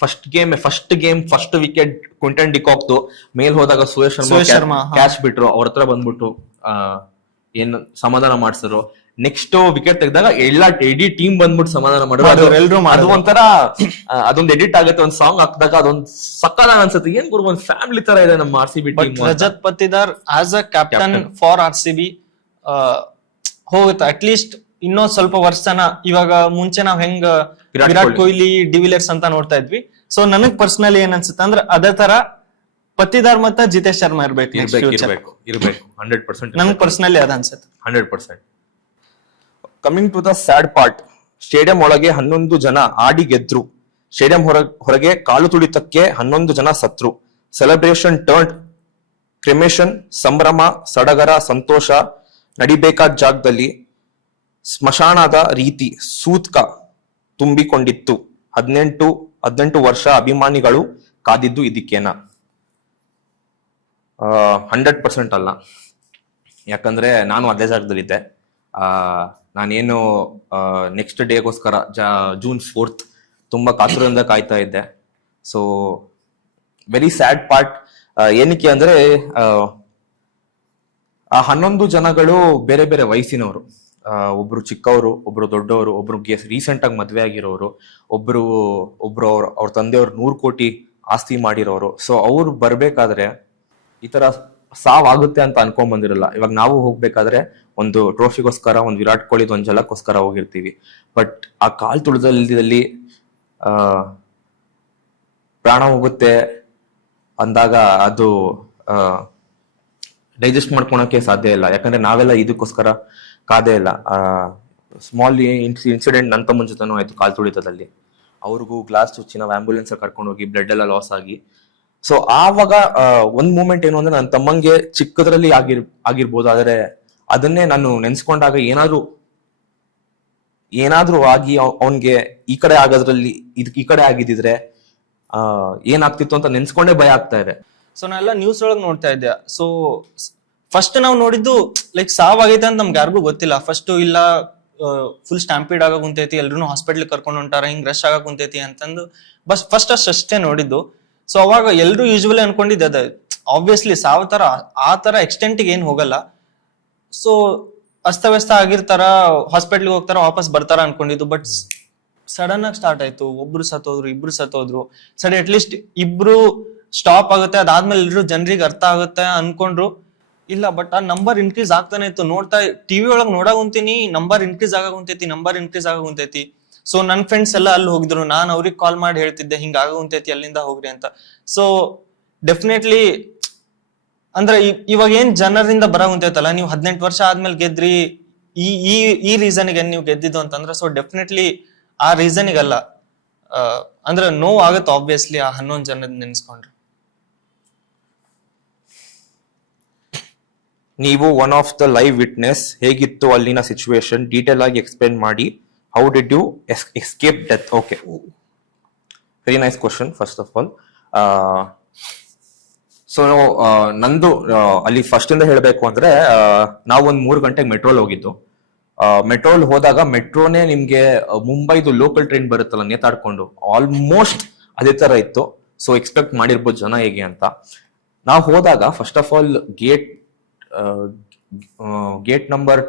First game first wicket Quinton ಡಿಕಾಕ್ದು ಮೇಲ್ ಹೋದಾಗ ಸುರೇಶ್ ಶರ್ಮಾ ಕ್ಯಾಚ್ ಬಿಟ್ರು, ಅವ್ರ ಹತ್ರ ಬಂದ್ಬಿಟ್ಟು ಏನ್ ಸಮಾಧಾನ ಮಾಡ್ಸಿದ್ರು. ನೆಕ್ಸ್ಟ್ ವಿಕೆಟ್ ತೆಗೆದಾಗ ಇಡೀ ಟೀಮ್ ಬಂದ್ಬಿಟ್ಟು ಸಮಾಧಾನ ಮಾಡಿದ್ರು. ಅದು ಒಂಥರ ಅದೊಂದು ಎಡಿಟ್ ಆಗುತ್ತೆ, ಒಂದ್ ಸಾಂಗ್ ಹಾಕಿದಾಗ ಅದೊಂದ್ ಸಕ್ಕದ ಅನ್ಸುತ್ತೆ. ಏನ್ ಗುರು, ಒಂದ್ ಫ್ಯಾಮಿಲಿ ತರ ಇದೆ ನಮ್ಮ RCB team. Rajat Patidar as a captain for RCB ಹೋಗುತ್ತೆ ಅಟ್ಲೀಸ್ಟ್ ಇನ್ನೊಂದ್ ಸ್ವಲ್ಪ ವರ್ಷನ. ಇವಾಗ ಮುಂಚೆ ನಾವ್ ಹೆಂಗ್ ವಿರಾಟ್ ಕೊಹ್ಲಿ ಡಿವಿಲಿಯರ್ಸ್ ಅಂತ ನೋಡ್ತಾ ಇದ್ವಿ, ಸೊ ನನಗ್ ಪರ್ಸನಲಿ ಏನ್ ಅನ್ಸುತ್ತೆ ಅಂದ್ರೆ ಅದೇ ತರ ಪತಿದಾರ್ ಮತ್ತೆ ಜಿತೇಶ್ ಶರ್ಮಾ ಇರ್ಬೇಕು. 100% ನಂಗೆ ಪರ್ಸನಲಿ ಅದ ಅನ್ಸುತ್ತೆ. 100%. Coming to the sad part, stadium ಒಳಗೆ 11 ಜನ ಆಡಿ ಗೆದ್ರು, ಸ್ಟೇಡಿಯಂ ಹೊರಗೆ ಕಾಲು ತುಳಿತಕ್ಕೆ 11 ಜನ ಸತ್ರು. ಸೆಲೆಬ್ರೇಷನ್ ಟರ್ನ್ ಕ್ರಿಮೇಷನ್, ಸಂಭ್ರಮ, ಸಡಗರ, ಸಂತೋಷ ನಡಿಬೇಕಾದ ಜಾಗದಲ್ಲಿ ಸ್ಮಶಾನದ ರೀತಿ ಸೂತ್ಕ ತುಂಬಿಕೊಂಡಿತ್ತು. 18 ವರ್ಷ ಅಭಿಮಾನಿಗಳು ಕಾದಿದ್ದು ಇದಕ್ಕೇನ? 100% ಅಲ್ಲ. ಯಾಕಂದ್ರೆ ನಾನು ಅದೇ ಜಾಗದಲ್ಲಿದ್ದೆ. ನಾನೇನು ನೆಕ್ಸ್ಟ್ ಡೇಗೋಸ್ಕರ June 4th ತುಂಬಾ ಕಾತುರದಿಂದ ಕಾಯ್ತಾ ಇದ್ದೆ. So very sad part. ಏನಕ್ಕೆ ಅಂದ್ರೆ ಆ 11 ಜನಗಳು ಬೇರೆ ಬೇರೆ ವಯಸ್ಸಿನವರು. ಒಬ್ರು ಚಿಕ್ಕವರು, ಒಬ್ರು ದೊಡ್ಡವರು, ಒಬ್ರು ರೀಸೆಂಟ್ ಆಗಿ ಮದ್ವೆ ಆಗಿರೋರು, ಒಬ್ರು ಅವ್ರ ತಂದೆಯವ್ರು 100 ಕೋಟಿ ಆಸ್ತಿ ಮಾಡಿರೋರು. ಸೊ ಅವ್ರು ಬರ್ಬೇಕಾದ್ರೆ ಈ ತರ ಸಾವಾಗುತ್ತೆ ಅಂತ ಅನ್ಕೊಂಡ್ ಬಂದಿರಲ್ಲ. ಇವಾಗ ನಾವು ಹೋಗ್ಬೇಕಾದ್ರೆ ಒಂದು ಟ್ರೋಫಿಗೋಸ್ಕರ, ಒಂದು ವಿರಾಟ್ ಕೊಹ್ಲಿದ್ ಒಂದ್ ಜಲಕ್ಕೋಸ್ಕರ ಹೋಗಿರ್ತೀವಿ. ಬಟ್ ಆ ಕಾಲ್ ತುಳಿದಲ್ಲಿ ಪ್ರಾಣ ಹೋಗುತ್ತೆ ಅಂದಾಗ ಅದು ಡೈಜೆಸ್ಟ್ ಮಾಡ್ಕೊಳಕ್ಕೆ ಸಾಧ್ಯ ಇಲ್ಲ. ಯಾಕಂದ್ರೆ ನಾವೆಲ್ಲ ಇದಕ್ಕೋಸ್ಕರ ಕಾದೇ ಇಲ್ಲ. ಸ್ಮಾಲ್ ಇನ್ಸಿಡೆಂಟ್ ನನ್ನ ತಮ್ಮನ ಜೊತೆನೂ ಆಯ್ತು ಕಾಲ್ ತುಳಿತದಲ್ಲಿ. ಅವ್ರಿಗೂ ಗ್ಲಾಸ್ ಚುಚ್ಚಿ ನಾವು ಆಂಬ್ಯುಲೆನ್ಸ್ ಕರ್ಕೊಂಡು ಹೋಗಿ ಬ್ಲಡ್ ಎಲ್ಲ ಲಾಸ್ ಆಗಿ. ಸೊ ಆವಾಗ ಒಂದ್ ಮೂಮೆಂಟ್ ಏನು ಅಂದ್ರೆ ನನ್ನ ತಮ್ಮಂಗೆ ಚಿಕ್ಕದ್ರಲ್ಲಿ ಆಗಿರ್ಬೋದು, ಆದ್ರೆ ಅದನ್ನೇ ನಾನು ನೆನ್ಸ್ಕೊಂಡಾಗ ಏನಾದ್ರೂ ಆಗಿ ಅವನ್ಗೆ ಈ ಕಡೆ ಆಗೋದ್ರಲ್ಲಿ ಈ ಕಡೆ ಆಗಿದ್ರೆ ಏನಾಗ್ತಿತ್ತು ಅಂತ ನೆನ್ಸ್ಕೊಂಡೇ ಭಯ ಆಗ್ತಾ ಇದೆ. ಸೊ ನಾನೆಲ್ಲ ನ್ಯೂಸ್ ಒಳಗೆ ನೋಡ್ತಾ ಇದ್ದೆ. ಸೊ ಫಸ್ಟ್ ನಾವು ನೋಡಿದ್ದು ಲೈಕ್ ಸಾವಾಗೈತೆ ಅಂತ ನಮ್ಗೆ ಯಾರಿಗೂ ಗೊತ್ತಿಲ್ಲ. ಫಸ್ಟ್ ಇಲ್ಲ ಫುಲ್ ಸ್ಟ್ಯಾಂಪೀಡ್ ಆಗ ಕುಂತೈತಿ, ಎಲ್ರು ಹಾಸ್ಪಿಟ್ಲ್ ಕರ್ಕೊಂಡು ಹೊಂಟಾರ, ಹಿಂಗ್ ರಶ್ ಆಗ ಕುಂತೈತಿ ಅಂತಂದು ಬಸ್ ಫಸ್ಟ್ ಅಷ್ಟೇ ನೋಡಿದ್ದು. ಸೊ ಅವಾಗ ಎಲ್ರು ಯೂಶುವಲಿ ಅನ್ಕೊಂಡಿದ್ದೆ ಅದ ಆಬ್ವಿಯಸ್ಲಿ ಸಾವ ತರ ಆ ತರ ಎಕ್ಸ್ಟೆಂಟ್ಗೆ ಏನ್ ಹೋಗಲ್ಲ. ಸೊ ಅಸ್ತವ್ಯಸ್ತ ಆಗಿರ್ತಾರ, ಹಾಸ್ಪಿಟ್ಲ್ಗೆ ಹೋಗ್ತಾರ, ವಾಪಸ್ ಬರ್ತಾರ ಅನ್ಕೊಂಡಿದ್ದು. ಬಟ್ ಸಡನ್ ಆಗಿ ಸ್ಟಾರ್ಟ್ ಆಯ್ತು. ಒಬ್ರು ಸತ್ತೋದ್ರು, ಇಬ್ರು ಸತ್ತೋದ್ರು. ಸರಿ ಅಟ್ಲೀಸ್ಟ್ ಇಬ್ರು ಸ್ಟಾಪ್ ಆಗುತ್ತೆ, ಅದಾದ್ಮೇಲೆ ಎಲ್ರು ಜನರಿಗೆ ಅರ್ಥ ಆಗುತ್ತೆ ಅನ್ಕೊಂಡ್ರು. ಇಲ್ಲ ಬಟ್ ಆ ನಂಬರ್ ಇನ್ಕ್ರೀಸ್ ಆಗ್ತಾನೆ ಇತ್ತು. ನೋಡ್ತಾ ಟಿವಿ ಒಳಗ್ ನೋಡಾಗುಂತೀನಿ, ನಂಬರ್ ಇನ್ಕ್ರೀಸ್ ಆಗುಂತೈತಿ. ಸೊ ನನ್ ಫ್ರೆಂಡ್ಸ್ ಎಲ್ಲ ಅಲ್ಲಿ ಹೋಗಿದ್ರು, ನಾನ್ ಅವ್ರಿಗೆ ಕಾಲ್ ಮಾಡಿ ಹೇಳ್ತಿದ್ದೆ ಹಿಂಗ ಆಗುಂತೈತಿ, ಅಲ್ಲಿಂದ ಹೋಗ್ರಿ ಅಂತ. ಸೊ ಡೆಫಿನೆಟ್ಲಿ ಅಂದ್ರೆ ಇವಾಗ ಏನ್ ಜನರಿಂದ ಬರಾಗುಂತೈತಲ್ಲ, ನೀವು 18 ವರ್ಷ ಆದ್ಮೇಲೆ ಗೆದ್ರಿ, ಈ ರೀಸನ್ಗೆ ನೀವು ಗೆದ್ದಿದ್ದು ಅಂತಂದ್ರೆ, ಸೊ ಡೆಫಿನೆಟ್ಲಿ ಆ ರೀಸನ್ಗಲ್ಲ. ಅಂದ್ರೆ ನೋವು ಆಗುತ್ತೆ ಆಬ್ವಿಯಸ್ಲಿ ಆ 11 ಜನದ ನೆನ್ಸ್ಕೊಂಡ್ರೆ. ನೀವು one of the live witness, ಹೇಗಿತ್ತು ಅಲ್ಲಿನ ಸಿಚುವೇಶನ್, ಡೀಟೇಲ್ ಆಗಿ ಎಕ್ಸ್ಪ್ಲೇನ್ ಮಾಡಿ. How did you escape death? Okay, very nice question first of all. So ನಂದು ಅಲ್ಲಿ ಫಸ್ಟ್ ಇಂದ ಹೇಳ್ಬೇಕು ಅಂದ್ರೆ, ನಾವು ಒಂದ್ 3 ಗಂಟೆಗೆ ಮೆಟ್ರೋಲ್ ಹೋಗಿದ್ದು. ಮೆಟ್ರೋಲ್ ಹೋದಾಗ ಮೆಟ್ರೋನೇ ನಿಮ್ಗೆ ಮುಂಬೈದು ಲೋಕಲ್ ಟ್ರೈನ್ ಬರುತ್ತಲ್ಲ ನೇತಾಡ್ಕೊಂಡು ಆಲ್ಮೋಸ್ಟ್ ಅದೇ ತರ ಇತ್ತು. ಸೊ ಎಕ್ಸ್ಪೆಕ್ಟ್ ಮಾಡಿರ್ಬೋದು ಜನ ಹೇಗೆ ಅಂತ. ನಾವು ಹೋದಾಗ first of all gate number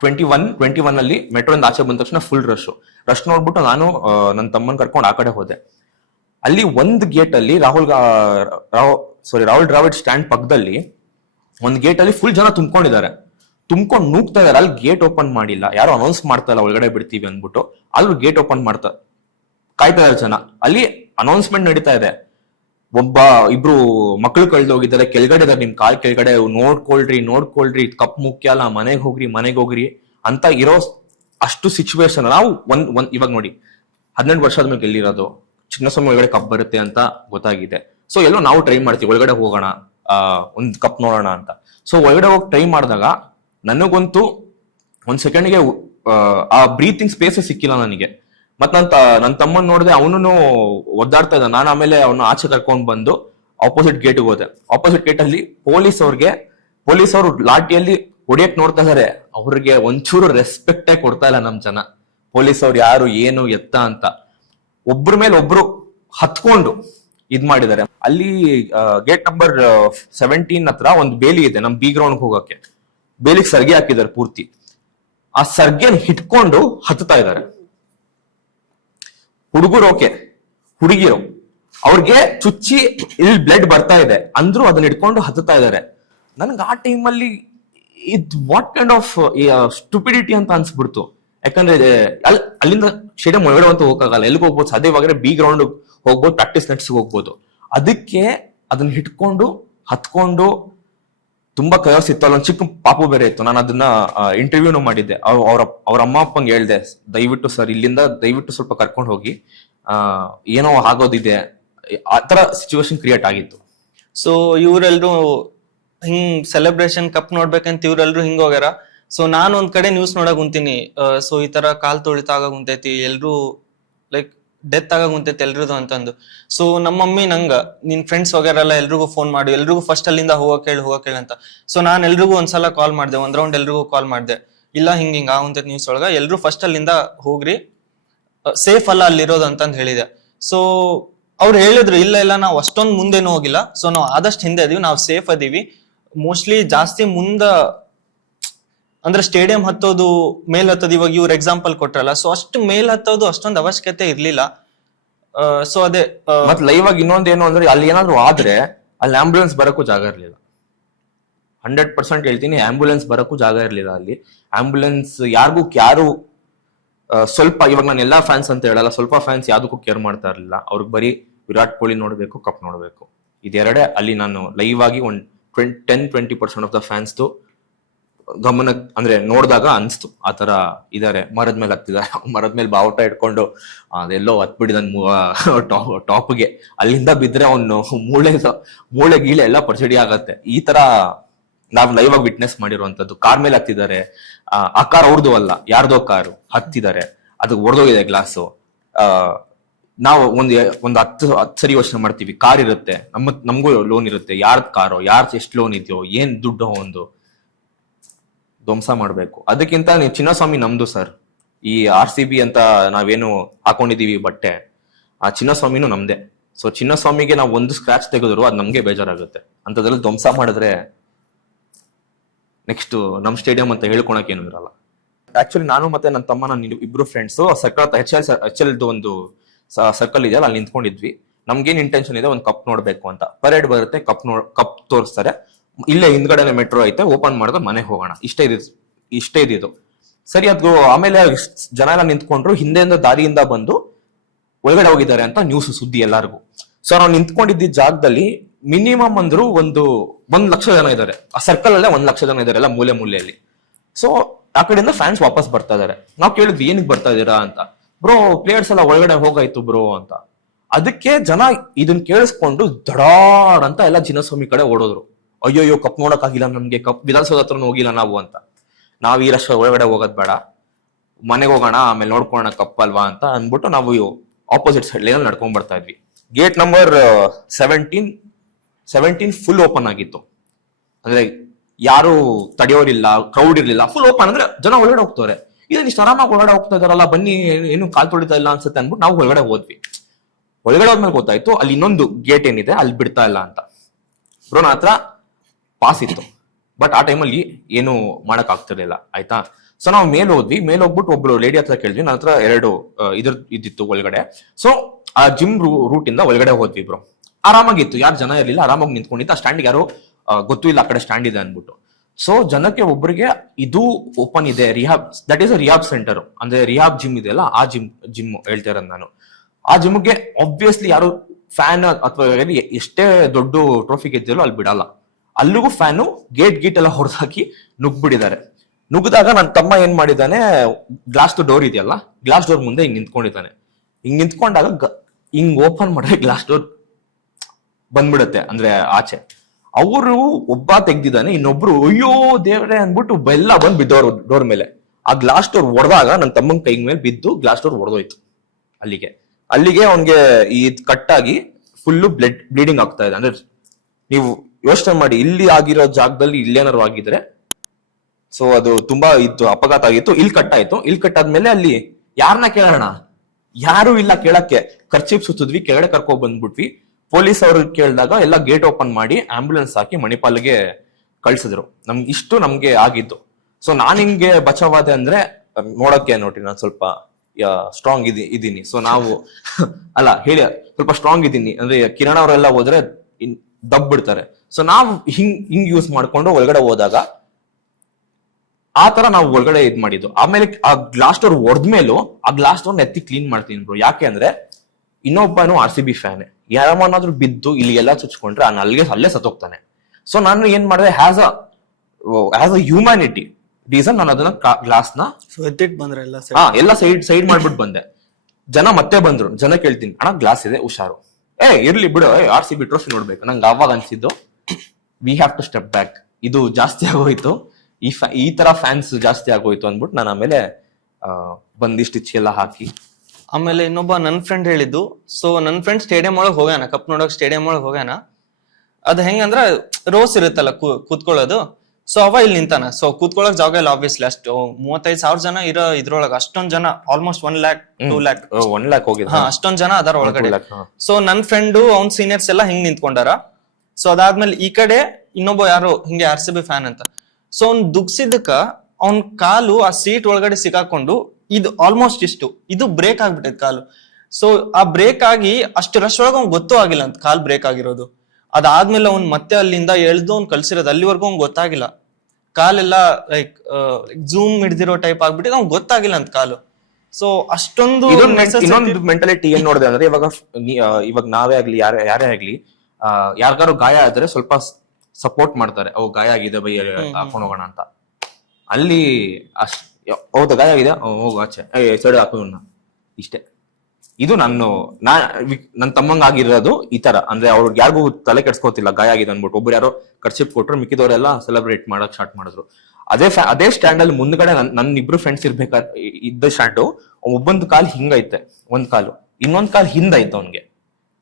21 ಅಲ್ಲಿ ಮೆಟ್ರೋಯಿಂದ ಆಚೆ ಬಂದ ತಕ್ಷಣ ಫುಲ್ ರಶ್ ನೋಡ್ಬಿಟ್ಟು ನಾನು ನನ್ನ ತಮ್ಮನ್ ಕರ್ಕೊಂಡು ಆ ಕಡೆ ಹೋದೆ. ಅಲ್ಲಿ ಒಂದು ಗೇಟ್ ಅಲ್ಲಿ ರಾಹುಲ್ ದ್ರಾವಿಡ್ ಸ್ಟ್ಯಾಂಡ್ ಪಕ್ಕದಲ್ಲಿ ಒಂದು ಗೇಟ್ ಅಲ್ಲಿ ಫುಲ್ ಜನ ತುಂಬ್ಕೊಂಡಿದ್ದಾರೆ, ತುಂಬ್ಕೊಂಡು ನೂಗ್ತಾ ಇದಾರೆ. ಅಲ್ಲಿ ಗೇಟ್ ಓಪನ್ ಮಾಡಿಲ್ಲ, ಯಾರು ಅನೌನ್ಸ್ ಮಾಡ್ತಾ ಇಲ್ಲ ಒಳಗಡೆ ಬಿಡ್ತೀವಿ ಅಂದ್ಬಿಟ್ಟು. ಅಲ್ಲಿ ಗೇಟ್ ಓಪನ್ ಕಾಯ್ತಾ ಇದಾರೆ ಜನ. ಅಲ್ಲಿ ಅನೌನ್ಸ್ಮೆಂಟ್ ನಡೀತಾ ಇದೆ, ಇಬ್ರು ಮಕ್ಳು ಕಳ್ದೋಗಿದ್ದಾರೆ, ಕೆಳಗಡೆ ಇದಾರೆ, ನಿಮ್ ಕಾಲ್ ಕೆಳಗಡೆ, ನೋಡ್ಕೊಳ್ರಿ ಕಪ್ ಮುಖ್ಯ ಅಲ್ಲ, ಮನೆಗೆ ಹೋಗ್ರಿ ಅಂತ ಇರೋ ಅಷ್ಟು ಸಿಚುವೇಶನ್. ನಾವು ಇವಾಗ ನೋಡಿ 12 ವರ್ಷ ಆದ್ಮೇಲೆ ಗೆಲ್ಲಿರೋದು, ಚಿನ್ನಸ್ವಾಮಿ ಒಳಗಡೆ ಕಪ್ ಬರುತ್ತೆ ಅಂತ ಗೊತ್ತಾಗಿದೆ. ಸೊ ಎಲ್ಲೋ ನಾವು ಟ್ರೈ ಮಾಡ್ತೀವಿ ಒಳಗಡೆ ಹೋಗೋಣ, ಒಂದ್ ಕಪ್ ನೋಡೋಣ ಅಂತ. ಸೊ ಒಳಗಡೆ ಹೋಗಿ ಟ್ರೈ ಮಾಡಿದಾಗ ನನಗಂತೂ ಒಂದ್ ಸೆಕೆಂಡ್ಗೆ ಆ ಬ್ರೀತಿಂಗ್ ಸ್ಪೇಸ್ ಸಿಕ್ಕಿಲ್ಲ ನನಗೆ. ಮತ್ ನನ್ನ ತಮ್ಮನ್ ನೋಡಿದೆ, ಅವನು ಒದ್ದಾಡ್ತಾ ಇದ್ದ. ನಾನು ಆಮೇಲೆ ಅವನು ಆಚೆ ಕರ್ಕೊಂಡ್ ಬಂದು ಆಪೋಸಿಟ್ ಗೇಟ್ಗೆ ಹೋದೆ. ಆಪೋಸಿಟ್ ಗೇಟ್ ಅಲ್ಲಿ ಪೊಲೀಸರು ಲಾಠಿಯಲ್ಲಿ ಹೊಡಿಯಕ್ ನೋಡ್ತಾ ಇದಾರೆ. ಅವ್ರಿಗೆ ಒಂಚೂರು ರೆಸ್ಪೆಕ್ಟೇ ಕೊಡ್ತಾ ಇಲ್ಲ ನಮ್ ಜನ. ಪೊಲೀಸ್ ಅವ್ರು ಯಾರು ಏನು ಎತ್ತ ಅಂತ ಒಬ್ರ ಮೇಲೆ ಒಬ್ರು ಹತ್ಕೊಂಡು ಇದ್ ಮಾಡಿದ್ದಾರೆ. ಅಲ್ಲಿ ಗೇಟ್ ನಂಬರ್ 17 ಹತ್ರ ಒಂದು ಬೇಲಿ ಇದೆ ನಮ್ ಬಿ ಗ್ರೌಂಡ್ ಹೋಗಕ್ಕೆ. ಬೇಲಿಗೆ ಸರ್ಗೆ ಹಾಕಿದ್ದಾರೆ ಪೂರ್ತಿ. ಆ ಸರ್ಗೆನ್ ಹಿಟ್ಕೊಂಡು ಹತ್ತಾ ಇದ್ದಾರೆ. ಹುಡುಗರು ಓಕೆ, ಹುಡುಗಿರು ಅವ್ರಿಗೆ ಚುಚ್ಚಿ ಇಲ್ಲಿ ಬ್ಲಡ್ ಬರ್ತಾ ಇದೆ ಅಂದ್ರೂ ಅದನ್ನ ಹಿಡ್ಕೊಂಡು ಹತ್ತಾ ಇದ್ದಾರೆ. ನನ್ಗೆ ಆ ಟೈಮಲ್ಲಿ ವಾಟ್ ಕೈಂಡ್ ಆಫ್ ಸ್ಟುಪಿಡಿಟಿ ಅಂತ ಅನ್ಸ್ಬಿಡ್ತು. ಯಾಕಂದ್ರೆ ಅಲ್ಲಿಂದ ಸ್ಟೇಡಿಯಂ ಒಳಗಡೆ ಅಂತ ಹೋಗಕ್ಕಾಗಲ್ಲ, ಎಲ್ಲಿಗೆ ಹೋಗ್ಬೋದು, ಸಾಧ್ಯವಾಗಿದ್ರೆ ಬಿ ಗ್ರೌಂಡ್ ಹೋಗ್ಬೋದು, ಪ್ರಾಕ್ಟೀಸ್ ನೆಟ್ಸ್ ಹೋಗ್ಬೋದು. ಅದಕ್ಕೆ ಅದನ್ನ ಹಿಡ್ಕೊಂಡು ಹತ್ಕೊಂಡು ತುಂಬಾ ಕಯೋಸ್ ಇತ್ತು. ಅಲ್ಲೊಂದು ಚಿಕ್ಕ ಪಾಪು ಬೇರೆ ಇತ್ತು. ನಾನು ಅದನ್ನ ಇಂಟರ್ವ್ಯೂನು ಮಾಡಿದ್ದೆ. ಅವ್ರ ಅಮ್ಮ ಅಪ್ಪಂಗೆ ಹೇಳ್ದೆ, ದಯವಿಟ್ಟು ಸರ್ ಇಲ್ಲಿಂದ ದಯವಿಟ್ಟು ಸ್ವಲ್ಪ ಕರ್ಕೊಂಡು ಹೋಗಿ, ಏನೋ ಆಗೋದಿದೆ, ಆ ತರ ಸಿಚುವೇಶನ್ ಕ್ರಿಯೇಟ್ ಆಗಿತ್ತು. ಸೊ ಇವರೆಲ್ರು ಹಿಂಗ್ ಸೆಲೆಬ್ರೇಷನ್ ಕಪ್ ನೋಡ್ಬೇಕಂತ ಇವ್ರೆಲ್ರು ಹಿಂಗ್ ಹೋಗ್ಯಾರ. ಸೊ ನಾನು ಒಂದ್ ಕಡೆ ನ್ಯೂಸ್ ನೋಡಕ್ ಕುಂತೀನಿ, ಸೊ ಈ ತರ ಕಾಲ್ ತೊಳಿತಾಗ ಕುಂತೈತಿ, ಎಲ್ರು ಲೈಕ್ ಡೆತ್ ಆಗ ಕುಂತೈತಿ ಎಲ್ರದು ಅಂತಂದು. ಸೊ ನಮ್ಮ ಮಮ್ಮಿ ನಂಗ ನಿನ್ ಫ್ರೆಂಡ್ಸ್ ಹೋಗ್ಯಾರಲ್ಲ ಎಲ್ರಿಗೂ ಫೋನ್ ಮಾಡಿ, ಎಲ್ರಿಗೂ ಫಸ್ಟ್ ಅಲ್ಲಿಂದ ಹೋಗಕ್ ಹೇಳಿ ಅಂತ. ಸೊ ನಾನ್ ಎಲ್ರಿಗೂ ಒಂದ್ಸಲ ಕಾಲ್ ಮಾಡ್ದೆ, ಒಂದ್ ರೌಂಡ್ ಎಲ್ರಿಗೂ ಕಾಲ್ ಮಾಡ್ದೆ, ಇಲ್ಲ ಹಿಂಗ ಆಗುಂತೈತಿ ನ್ಯೂಸ್ ಒಳಗ, ಎಲ್ರು ಫಸ್ಟ್ ಅಲ್ಲಿಂದ ಹೋಗ್ರಿ, ಸೇಫ್ ಅಲ್ಲ ಅಲ್ಲಿರೋದು ಅಂತಂದ್ ಹೇಳಿದೆ. ಸೊ ಅವ್ರು ಹೇಳಿದ್ರು ಇಲ್ಲ ನಾವು ಅಷ್ಟೊಂದ್ ಮುಂದೆನೂ ಹೋಗಿಲ್ಲ, ಸೊ ನಾವು ಆದಷ್ಟು ಹಿಂದೆ ಇದೀವಿ, ನಾವು ಸೇಫ್ ಅದೀವಿ. ಮೋಸ್ಟ್ಲಿ ಜಾಸ್ತಿ ಅಂದ್ರೆ ಸ್ಟೇಡಿಯಂ ಹತ್ತೋದು ಮೇಲ್ ಹತ್ತೋದು, ಇವಾಗ ಇವ್ರ ಎಕ್ಸಾಂಪಲ್ ಕೊಟ್ರಲ್ಲ, ಸೊ ಅಷ್ಟು ಮೇಲ್ ಹತ್ತೋದು ಅಷ್ಟೊಂದು ಅವಶ್ಯಕತೆ ಇರ್ಲಿಲ್ಲ. ಸೊ ಅದೇ ಮತ್ ಲೈವ್ ಆಗಿ ಇನ್ನೊಂದೇನು ಅಂದ್ರೆ ಅಲ್ಲಿ ಏನಾದ್ರು ಆದ್ರೆ ಅಲ್ಲಿ ಆಂಬುಲೆನ್ಸ್ ಬರಕ್ಕೂ ಜಾಗ ಇರ್ಲಿಲ್ಲ. 100% ಹೇಳ್ತೀನಿ, ಆಂಬುಲೆನ್ಸ್ ಬರಕ್ಕೂ ಜಾಗ ಇರ್ಲಿಲ್ಲ ಅಲ್ಲಿ. ಆಂಬುಲೆನ್ಸ್ ಯಾರು ಸ್ವಲ್ಪ, ಇವಾಗ ನಾನು ಎಲ್ಲಾ ಫ್ಯಾನ್ಸ್ ಅಂತ ಹೇಳಲ್ಲ, ಸ್ವಲ್ಪ ಫ್ಯಾನ್ಸ್ ಯಾವ್ದಕ್ಕೂ ಕೇರ್ ಮಾಡ್ತಾ ಇರ್ಲಿಲ್ಲ. ಅವ್ರಿಗೆ ಬರೀ ವಿರಾಟ್ ಕೊಹ್ಲಿ ನೋಡ್ಬೇಕು, ಕಪ್ ನೋಡ್ಬೇಕು, ಇದೆರಡೇ ಅಲ್ಲಿ ನಾನು ಲೈವ್ ಆಗಿ ಒಂದ್ 10-20% ಆಫ್ ದ ಫ್ಯಾನ್ಸ್ ಗಮನ ಅಂದ್ರೆ ನೋಡಿದಾಗ ಅನ್ಸ್ತು ಆತರ ಇದಾರೆ. ಮರದ ಮೇಲೆ ಹತ್ತಿದ್ದಾರೆ, ಮರದ ಮೇಲೆ ಬಾವುಟ ಇಟ್ಕೊಂಡು ಅದೆಲ್ಲೋ ಹತ್ಬಿಟ್ಟಿದನ್ ಟಾಪ್ಗೆ, ಅಲ್ಲಿಂದ ಬಿದ್ರೆ ಅವನು ಮೂಳೆ ಗೀಳೆ ಎಲ್ಲ ಪರ್ಸಡಿ ಆಗತ್ತೆ. ಈ ತರ ನಾವ್ ಲೈವ್ ಆಗಿ ವಿಟ್ನೆಸ್ ಮಾಡಿರುವಂತದ್ದು. ಕಾರ್ ಮೇಲೆ ಹತ್ತಿದ್ದಾರೆ, ಆ ಕಾರ್ ಅವ್ರದ್ದು ಅಲ್ಲ, ಯಾರ್ದೋ ಕಾರು ಹತ್ತಿದ್ದಾರೆ, ಅದಕ್ಕೆ ಒಡೆದೋಗಿದೆ ಗ್ಲಾಸು. ನಾವು ಒಂದು 10 ಸರಿ ಯೋಚನೆ ಮಾಡ್ತೀವಿ. ಕಾರ್ ಇರುತ್ತೆ, ನಮಗೂ ಲೋನ್ ಇರುತ್ತೆ, ಯಾರ್ದ್ ಕಾರೋ, ಎಷ್ಟು ಲೋನ್ ಇದೆಯೋ, ಏನ್ ದುಡ್ಡು ಒಂದು ಧ್ವಂಸ ಮಾಡ್ಬೇಕು. ಅದಕ್ಕಿಂತ ನೀವು ಚಿನ್ನಸ್ವಾಮಿ ನಮ್ದು ಸರ್. ಈ RCB ಅಂತ ನಾವೇನು ಹಾಕೊಂಡಿದೀವಿ ಬಟ್ಟೆ, ಆ ಚಿನ್ನಸ್ವಾಮಿನೂ ನಮ್ದೆ. ಸೊ ಚಿನ್ನಸ್ವಾಮಿಗೆ ನಾವು ಒಂದು ಸ್ಕ್ರಾಚ್ ತೆಗೆದ್ರು ಅದು ನಮ್ಗೆ ಬೇಜಾರಾಗುತ್ತೆ. ಅಂತದ್ರಲ್ಲಿ ಧ್ವಂಸ ಮಾಡಿದ್ರೆ ನೆಕ್ಸ್ಟ್ ನಮ್ ಸ್ಟೇಡಿಯಂ ಅಂತ ಹೇಳ್ಕೊಳಕ್ ಏನು ಇರಲ್ಲ. ಆಕ್ಚುಲಿ ನಾನು ಮತ್ತೆ ನನ್ನ ತಮ್ಮ, ನಾನು ಇಬ್ರು ಫ್ರೆಂಡ್ಸ್ ಸರ್ಕಲ್ HL ಒಂದು ಸರ್ಕಲ್ ಇದೆಯಲ್ಲ, ಅಲ್ಲಿ ನಿಂತ್ಕೊಂಡಿದ್ವಿ. ನಮ್ಗೇನ್ ಇಂಟೆನ್ಷನ್ ಇದೆ, ಒಂದು ಕಪ್ ನೋಡ್ಬೇಕು ಅಂತ. ಪರೇಡ್ ಬರುತ್ತೆ, ಕಪ್ ತೋರಿಸ್ತಾರೆ, ಇಲ್ಲೇ ಹಿಂದ್ಗಡೆ ಮೆಟ್ರೋ ಐತೆ, ಓಪನ್ ಮಾಡಿದ್ರೆ ಮನೆಗೆ ಹೋಗೋಣ, ಇಷ್ಟೇ ಇದ್ದಿದ್ದು. ಸರಿ, ಅದು ಆಮೇಲೆ ಜನ ಎಲ್ಲ ನಿಂತ್ಕೊಂಡ್ರು, ಹಿಂದೆಯಿಂದ ದಾರಿಯಿಂದ ಬಂದು ಒಳಗಡೆ ಹೋಗಿದ್ದಾರೆ ಅಂತ ನ್ಯೂಸ್ ಸುದ್ದಿ ಎಲ್ಲಾರ್ಗು. ಸೊ ನಾವು ನಿಂತ್ಕೊಂಡಿದ್ದ ಜಾಗದಲ್ಲಿ ಮಿನಿಮಮ್ ಅಂದ್ರು 1 ಲಕ್ಷ ಜನ ಇದ್ದಾರೆ. ಆ ಸರ್ಕಲ್ ಅಲ್ಲೇ 1 ಲಕ್ಷ ಜನ ಇದಾರೆ, ಎಲ್ಲ ಮೂಲೆಯಲ್ಲಿ. ಸೊ ಆ ಕಡೆಯಿಂದ ಫ್ಯಾನ್ಸ್ ವಾಪಸ್ ಬರ್ತಾ ಇದಾರೆ. ನಾವು ಕೇಳಿದ್ವಿ ಏನಕ್ಕೆ ಬರ್ತಾ ಇದೀರಾ ಅಂತ. ಬ್ರೋ ಪ್ಲೇಯರ್ಸ್ ಎಲ್ಲ ಒಳಗಡೆ ಹೋಗಾಯ್ತು ಬ್ರೋ ಅಂತ. ಅದಕ್ಕೆ ಜನ ಇದನ್ನ ಕೇಳಿಸ್ಕೊಂಡು ದಡಾಡ್ ಅಂತ ಎಲ್ಲ ಚಿನ್ನಸ್ವಾಮಿ ಕಡೆ ಓಡೋದ್ರು. ಅಯ್ಯೋಯ್ಯೋ ಕಪ್ ನೋಡಕ್ ಆಗಿಲ್ಲ ನಮ್ಗೆ, ಕಪ್ ವಿಧಾನಸೌಧ ಹತ್ರನೂ ಹೋಗಿಲ್ಲ ನಾವು ಅಂತ. ನಾವ್ ಈ ರಶ ಒಳಗಡೆ ಹೋಗೋದ್ ಬೇಡ, ಮನೆಗೆ ಹೋಗೋಣ, ಆಮೇಲೆ ನೋಡ್ಕೊಳ್ಳೋಣ ಕಪ್ ಅಲ್ವಾ ಅಂತ ಅಂದ್ಬಿಟ್ಟು ನಾವು ಆಪೋಸಿಟ್ ಸೈಡ್ ಲೈನಲ್ಲಿ ನಡ್ಕೊಂಡ್ ಬರ್ತಾ ಇದ್ವಿ. ಗೇಟ್ ನಂಬರ್ 17 ಫುಲ್ ಓಪನ್ ಆಗಿತ್ತು. ಅಂದ್ರೆ ಯಾರು ತಡೆಯೋರಿಲ್ಲ, ಕ್ರೌಡ್ ಇರ್ಲಿಲ್ಲ, ಫುಲ್ ಓಪನ್ ಅಂದ್ರೆ ಜನ ಒಳಗಡೆ ಹೋಗ್ತವ್ರೆ. ಇದನ್ನ ಇಷ್ಟು ಆರಾಮಾಗಿ ಒಳಗಡೆ ಹೋಗ್ತಾ ಇದಾರಲ್ಲ, ಬನ್ನಿ ಏನು ಕಾಲ್ ತೊಳಿತಾ ಇಲ್ಲ ಅನ್ಸುತ್ತೆ ಅನ್ಬಿಟ್ಟು ನಾವು ಒಳಗಡೆ ಹೋದ್ವಿ. ಒಳಗಡೆ ಹೋದ್ಮೇಲೆ ಗೊತ್ತಾಯ್ತು ಅಲ್ಲಿ ಇನ್ನೊಂದು ಗೇಟ್ ಏನಿದೆ ಅಲ್ಲಿ ಬಿಡ್ತಾ ಇಲ್ಲ ಅಂತ. ಬ್ರೋ ನನ್ನ ಹತ್ರ ಪಾಸ್ ಇತ್ತು, ಬಟ್ ಆ ಟೈಮಲ್ಲಿ ಏನು ಮಾಡಕ್ ಆಗ್ತಿರ್ಲಿಲ್ಲ ಆಯ್ತಾ. ಸೊ ನಾವು ಮೇಲ್ ಹೋದ್ವಿ, ಮೇಲ್ ಹೋಗ್ಬಿಟ್ಟು ಒಬ್ರು ಲೇಡಿ ಹತ್ರ ಕೇಳಿದ್ವಿ. ನನ್ನ ಹತ್ರ 2 ಇದ್ದಿತ್ತು ಒಳಗಡೆ. ಸೊ ಆ ಜಿಮ್ ರೂಟ್ ಇಂದ ಒಳಗಡೆ ಹೋದ್ವಿ ಬ್ರೋ. ಆರಾಮಾಗಿತ್ತು, ಯಾರು ಜನ ಇರ್ಲಿಲ್ಲ, ಆರಾಮಾಗಿ ನಿಂತ್ಕೊಂಡಿತ್ತು. ಆ ಸ್ಟ್ಯಾಂಡ್ ಯಾರು ಗೊತ್ತೂ ಇಲ್ಲ ಆ ಕಡೆ ಸ್ಟ್ಯಾಂಡ್ ಇದೆ ಅನ್ಬಿಟ್ಟು. ಸೊ ಜನಕ್ಕೆ ಒಬ್ಬರಿಗೆ ಇದು ಓಪನ್ ಇದೆ rehab, that is a rehab centre, ಅಂದ್ರೆ ರಿಹಾಬ್ ಜಿಮ್ ಇದೆಯಲ್ಲ ಆ ಜಿಮ್ ಹೇಳ್ತಾ ಇರೋದು ನಾನು. ಆ ಜಿಮ್ಗೆ ಆಬ್ವಿಯಸ್ಲಿ ಯಾರು ಫ್ಯಾನ್ ಅಥವಾ ಎಷ್ಟೇ ದೊಡ್ಡ ಟ್ರೋಫಿ ಗೆದ್ದಿರೋ ಅಲ್ಲಿ ಬಿಡಲ್ಲ. ಅಲ್ಲಿಗೂ ಫ್ಯಾನು ಗೇಟ್ ಎಲ್ಲ ಹೊಡೆದಾಕಿ ನುಗ್ಬಿಟ್ಟಿದ್ದಾರೆ. ನುಗ್ಗಿದಾಗ ನನ್ನ ತಮ್ಮ ಏನ್ ಮಾಡಿದ್ದಾನೆ, ಗ್ಲಾಸ್ ಡೋರ್ ಇದೆಯಲ್ಲ, ಗ್ಲಾಸ್ ಡೋರ್ ಮುಂದೆ ಹಿಂಗ್ ನಿಂತ್ಕೊಂಡಿದ್ದಾನೆ. ಹಿಂಗ್ ನಿಂತ್ಕೊಂಡಾಗ ಹಿಂಗ್ ಓಪನ್ ಮಾಡಿದ್ರೆ ಗ್ಲಾಸ್ ಡೋರ್ ಬಂದ್ಬಿಡುತ್ತೆ, ಅಂದ್ರೆ ಆಚೆ. ಅವರು ಒಬ್ಬ ತೆಗ್ದಿದ್ದಾನೆ, ಇನ್ನೊಬ್ರು ಅಯ್ಯೋ ದೇವ್ರೆ ಅನ್ಬಿಟ್ಟು ಎಲ್ಲ ಬಂದ್ ಬಿದ್ದವ್ರು ಡೋರ್ ಮೇಲೆ. ಆ ಗ್ಲಾಸ್ ಡೋರ್ ಹೊಡೆದಾಗ ನನ್ನ ತಮ್ಮನ ಕೈ ಮೇಲೆ ಬಿದ್ದು ಗ್ಲಾಸ್ ಡೋರ್ ಹೊಡೆದೋಯ್ತು. ಅಲ್ಲಿಗೆ ಅವನ್ಗೆ ಈ ಕಟ್ಟಾಗಿ ಫುಲ್ಲು ಬ್ಲೀಡಿಂಗ್ ಆಗ್ತಾ ಇದೆ. ಅಂದ್ರೆ ನೀವು ಯೋಚನೆ ಮಾಡಿ, ಇಲ್ಲಿ ಆಗಿರೋ ಜಾಗದಲ್ಲಿ ಇಲ್ಲೇನಾರು ಆಗಿದ್ರೆ, ಸೊ ಅದು ತುಂಬಾ ಇತ್ತು, ಅಪಘಾತ ಆಗಿತ್ತು. ಇಲ್ಲಿ ಕಟ್ಟಾಯ್ತು. ಇಲ್ಲಿ ಕಟ್ಟಾದ್ಮೇಲೆ ಅಲ್ಲಿ ಯಾರನ್ನ ಕೇಳೋಣ, ಯಾರು ಇಲ್ಲ ಕೇಳಕ್ಕೆ. ಖರ್ಚಿಪ್ ಸುತ್ತಿದ್ವಿ, ಕೆಳಗಡೆ ಕರ್ಕೊಂಡ್ ಬಂದ್ಬಿಟ್ವಿ. ಪೊಲೀಸ್ ಅವ್ರು ಕೇಳಿದಾಗ ಎಲ್ಲ ಗೇಟ್ ಓಪನ್ ಮಾಡಿ ಆಂಬ್ಯುಲೆನ್ಸ್ ಹಾಕಿ ಮಣಿಪಾಲ್ಗೆ ಕಳ್ಸಿದ್ರು. ನಮ್ಗೆ ಆಗಿದ್ದು. ಸೊ ನಾನ್ ಹಿಂಗೆ ಬಚಾವಾದೆ ಅಂದ್ರೆ ನೋಡಕ್ಕೆ ನೋಡ್ರಿ ನಾನು ಸ್ವಲ್ಪ ಸ್ಟ್ರಾಂಗ್ ಇದೀನಿ. ಸೊ ನಾವು ಅಲ್ಲ ಹೇಳಿ ಸ್ವಲ್ಪ ಸ್ಟ್ರಾಂಗ್ ಇದೀನಿ ಅಂದ್ರೆ ಕಿರಣ್ ಅವರೆಲ್ಲ ಹೋದ್ರೆ ದಬ್ ಬಿಡ್ತಾರೆ. ಸೊ ನಾವು ಹಿಂಗ್ ಯೂಸ್ ಮಾಡ್ಕೊಂಡು ಒಳಗಡೆ ಹೋದಾಗ ಆ ತರ ನಾವು ಒಳಗಡೆ ಇದ್ ಮಾಡಿದ್ದು. ಆಮೇಲೆ ಆ ಗ್ಲಾಸ್ ಡೋರ್ ಹೊಡೆದ್ಮೇಲೂ ಆ ಗ್ಲಾಸ್ ಡೋರ್ ಎತ್ತಿ ಕ್ಲೀನ್ ಮಾಡ್ತೀನಿ ಬ್ರೋ. ಯಾಕೆ ಅಂದ್ರೆ ಇನ್ನೊಬ್ಬನು RCB ಫ್ಯಾನ್, ಯಾರನ್ನಾದ್ರೂ ಬಿದ್ದು ಇಲ್ಲಿ ಎಲ್ಲ ಚುಚ್ಕೊಂಡ್ರೆ ಅಲ್ಲೇ ಸತ್ತೋಗ್ತಾನೆ. ಸೊ ನಾನು ಏನ್ ಮಾಡಿದೆ, ಹ್ಯಾಸ್ ಅ ಹ್ಯೂಮ್ಯಾನಿಟಿ ರೀಸನ್ ನಾನು ಅದನ್ನ ಗ್ಲಾಸ್ನ ಬಂದ್ರೆ ಎಲ್ಲ ಸೈಡ್ ಮಾಡ್ಬಿಟ್ಟು ಬಂದೆ. ಜನ ಮತ್ತೆ ಬಂದ್ರು. ಜನ ಕೇಳ್ತೀನಿ, ಅಣ್ಣ ಗ್ಲಾಸ್ ಇದೆ ಹುಷಾರು. ಇರ್ಲಿ ಬಿಡು, RCB ಟ್ರೋಫಿ ನೋಡ್ಬೇಕು. ನಂಗೆ ಅವಾಗ ಅನ್ಸಿದ್ದು we have to step back. ಇದು ಜಾಸ್ತಿ ಆಗೋಯ್ತು, ಈ ತರ ಫ್ಯಾನ್ಸ್ ಜಾಸ್ತಿ ಆಗೋಯ್ತು ಅಂದ್ಬಿಟ್ಟು ನಾನು ಆಮೇಲೆ ಬಂದಿಷ್ಟು ಸ್ಟಿಚ್ ಎಲ್ಲ ಹಾಕಿ. ಆಮೇಲೆ ಇನ್ನೊಬ್ಬ ನನ್ ಫ್ರೆಂಡ್ ಹೇಳಿದ್ದು, ಸೊ ನನ್ ಫ್ರೆಂಡ್ ಸ್ಟೇಡಿಯಂ ಒಳಗೆ ಹೋಗ್ಯಾನ, ಕಪ್ ನೋಡಕ್ ಸ್ಟೇಡಿಯಂ ಒಳಗೆ ಹೋಗ್ಯಾನ. ಅದ್ ಹೆಂಗಂದ್ರ ರೋಸ್ ಇರುತ್ತಲ್ಲ ಕೂತ್ಕೊಳ್ಳೋದು. ಸೊ ಅವ ಇಲ್ಲಿ ನಿಂತಾನ. ಸೊ ಕೂತ್ಕೊಳ್ಳೋಕ್ ಜಾಗ ಇಲ್ಲ ಆಬ್ವಿಯಸ್ಲಿ. ಅಷ್ಟು 35,000 ಜನ ಇದ್ರೊಳಗ ಅಷ್ಟೊಂದ್ ಜನ, ಆಲ್ಮೋಸ್ಟ್ 1 lakh 2 lakh 1 lakh ಹೋಗಿದೆ. ಅಷ್ಟೊಂದ್ ಜನ ಅದಾರ ಒಳಗಡೆ. ಸೊ ನನ್ ಫ್ರೆಂಡು ಅವ್ನ್ ಸೀನಿಯರ್ಸ್ ಎಲ್ಲ ಹಿಂಗ್ ನಿಂತ್ಕೊಂಡಾರ. ಸೊ ಅದಾದ್ಮೇಲೆ ಈ ಕಡೆ ಇನ್ನೊಬ್ಬ ಯಾರೋ ಹಿಂಗೆ RCB ಫ್ಯಾನ್ ಅಂತ. ಸೊ ಅವ್ನ್ ದುಗ್ಸಿದ್ದಕ್ಕ ಅವ್ನ್ ಕಾಲು ಆ ಸೀಟ್ ಒಳಗಡೆ ಸಿಕ್ಕಾಕೊಂಡು ಇದು ಆಲ್ಮೋಸ್ಟ್ ಇದು ಬ್ರೇಕ್ ಆಗ್ಬಿಟ್ಟೈತ್ ಕಾಲು. ಸೊ ಆ ಬ್ರೇಕ್ ಆಗಿ ಅಷ್ಟು ರಶ್ ಒಳಗ ಅವ್ನ್ ಗೊತ್ತೂ ಆಗಿಲ್ಲ ಅಂತ ಕಾಲ್ ಬ್ರೇಕ್ ಆಗಿರೋದು. ಅದಾದ್ಮೇಲೆ ಅವ್ನ್ ಮತ್ತೆ ಅಲ್ಲಿಂದ ಎಳ್ದು ಅವ್ನ್ ಕಳ್ಸಿರೋದು. ಅಲ್ಲಿವರೆಗೂ ಅವ್ನ್ ಗೊತ್ತಾಗಿಲ್ಲ, ಕಾಲೆಲ್ಲ ಲೈಕ್ ಜೂಮ್ ಹಿಡ್ದಿರೋ ಟೈಪ್ ಆಗ್ಬಿಟ್ಟಿದೆ, ಅವ್ನ್ ಗೊತ್ತಾಗಿಲ್ಲ ಅಂತ ಕಾಲು. ಸೊ ಅಷ್ಟೊಂದು ಇನ್ನೊಂದು ಮೆಂಟಾಲಿಟಿ ಏನ್ ನೋಡಿದೆ ಅಂದ್ರೆ, ಇವಾಗ ನಾವೇ ಆಗ್ಲಿ ಯಾರೇ ಆಗ್ಲಿ, ಯಾರಿಗಾರು ಗಾಯ ಆದ್ರೆ ಸ್ವಲ್ಪ ಸಪೋರ್ಟ್ ಮಾಡ್ತಾರೆ. ಅವು ಗಾಯ ಆಗಿದೆ ಬೈ ಹಾಕೊಂಡ್ ಹೋಗೋಣ ಅಂತ. ಅಲ್ಲಿ ಹೌದಾ ಗಾಯ ಆಗಿದೆ, ಹೋಗು ಆಚೆ, ಸೈಡ್ ಹಾಕೋಣ, ಇಷ್ಟೇ. ಇದು ನನ್ನ ತಮ್ಮಂಗ ಆಗಿರೋದು ಈ ತರ. ಅಂದ್ರೆ ಅವ್ರಿಗೆ ಯಾರಿಗೂ ತಲೆ ಕೆಡ್ಸ್ಕೋತಿಲ್ಲ ಗಾಯ ಆಗಿದೆ ಅನ್ಬಿಟ್ಟು. ಒಬ್ರು ಯಾರೋ ಖರ್ಚಿಪ್ ಕೊಟ್ರು, ಮಿಕ್ಕಿದವರೆಲ್ಲ ಸೆಲೆಬ್ರೇಟ್ ಮಾಡಕ್ ಸ್ಟಾರ್ಟ್ ಮಾಡಿದ್ರು. ಅದೇ ಸ್ಟ್ಯಾಂಡ್ ಅಲ್ಲಿ ಮುಂದ್ಗಡೆ ನನ್ನ ಇಬ್ರು ಫ್ರೆಂಡ್ಸ್ ಇದ್ದ ಸ್ಟ್ಯಾಂಡು, ಒಬ್ಬೊಂದು ಕಾಲ್ ಹಿಂಗೈತೆ, ಒಂದ್ ಕಾಲು, ಇನ್ನೊಂದ್ ಕಾಲ್ ಹಿಂದೈತೆ ಅವ್ನ್ಗೆ.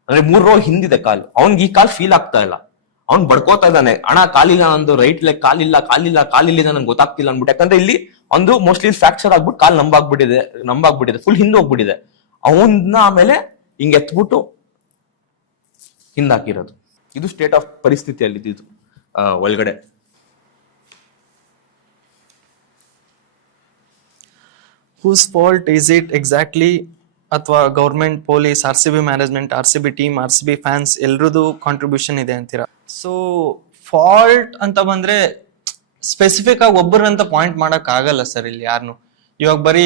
ಅಂದ್ರೆ 3 row ಹಿಂದಿದೆ ಕಾಲು. ಅವ್ನ್ಗೆ ಈ ಕಾಲ್ ಫೀಲ್ ಆಗ್ತಾ ಇಲ್ಲ. ಅವ್ನ್ ಬಡ್ಕೋತಾ ಇದ್ದಾನೆ, ಅಣ್ಣ ಕಾಲಿಲ್ಲ, ನಂದು ರೈಟ್ ಲೆಗ್ ಕಾಲಿಲ್ಲ ನನ್ಗೆ ಗೊತ್ತಾಗ್ತಿಲ್ಲ ಅನ್ಬಿಟ್ಟು. ಯಾಕಂದ್ರೆ ಇಲ್ಲಿ ಒಂದು ಮೋಸ್ಟ್ಲಿ ಫ್ರಾಕ್ಚರ್ ಆಗ್ಬಿಟ್ಟು ಕಾಲ್ ನಂಬಾಗ್ಬಿಟ್ಟಿದೆ, ಫುಲ್ ಹಿಂದೆ ಹೋಗ್ಬಿಟ್ಟಿದೆ. ಅವನ್ನ ಆಮೇಲೆ ಹಿಂಗ್ ಎತ್ಬಿಟ್ಟು ಹಿಂದಾಕಿರೋದು. ಇದು ಸ್ಟೇಟ್ ಆಫ್ ಪರಿಸ್ಥಿತಿಯಲ್ಲಿ ಇದ್ದಿದ್ದು ಒಳಗಡೆ. Whose fault is it exactly? ಅಥವಾ government, police, RCB management, RCB team, RCB fans ಎಲ್ರದ್ದು ಕಾಂಟ್ರಿಬ್ಯೂಷನ್ ಇದೆ ಅಂತೀರಾ? ಸೊ ಫಾಲ್ಟ್ ಅಂತ ಬಂದ್ರೆ ಸ್ಪೆಸಿಫಿಕ್ ಆಗಿ ಒಬ್ಬರಂತ ಪಾಯಿಂಟ್ ಮಾಡಕ್ ಆಗಲ್ಲ ಸರ್ ಇಲ್ಲಿ ಯಾರನ್ನು. ಇವಾಗ ಬರೀ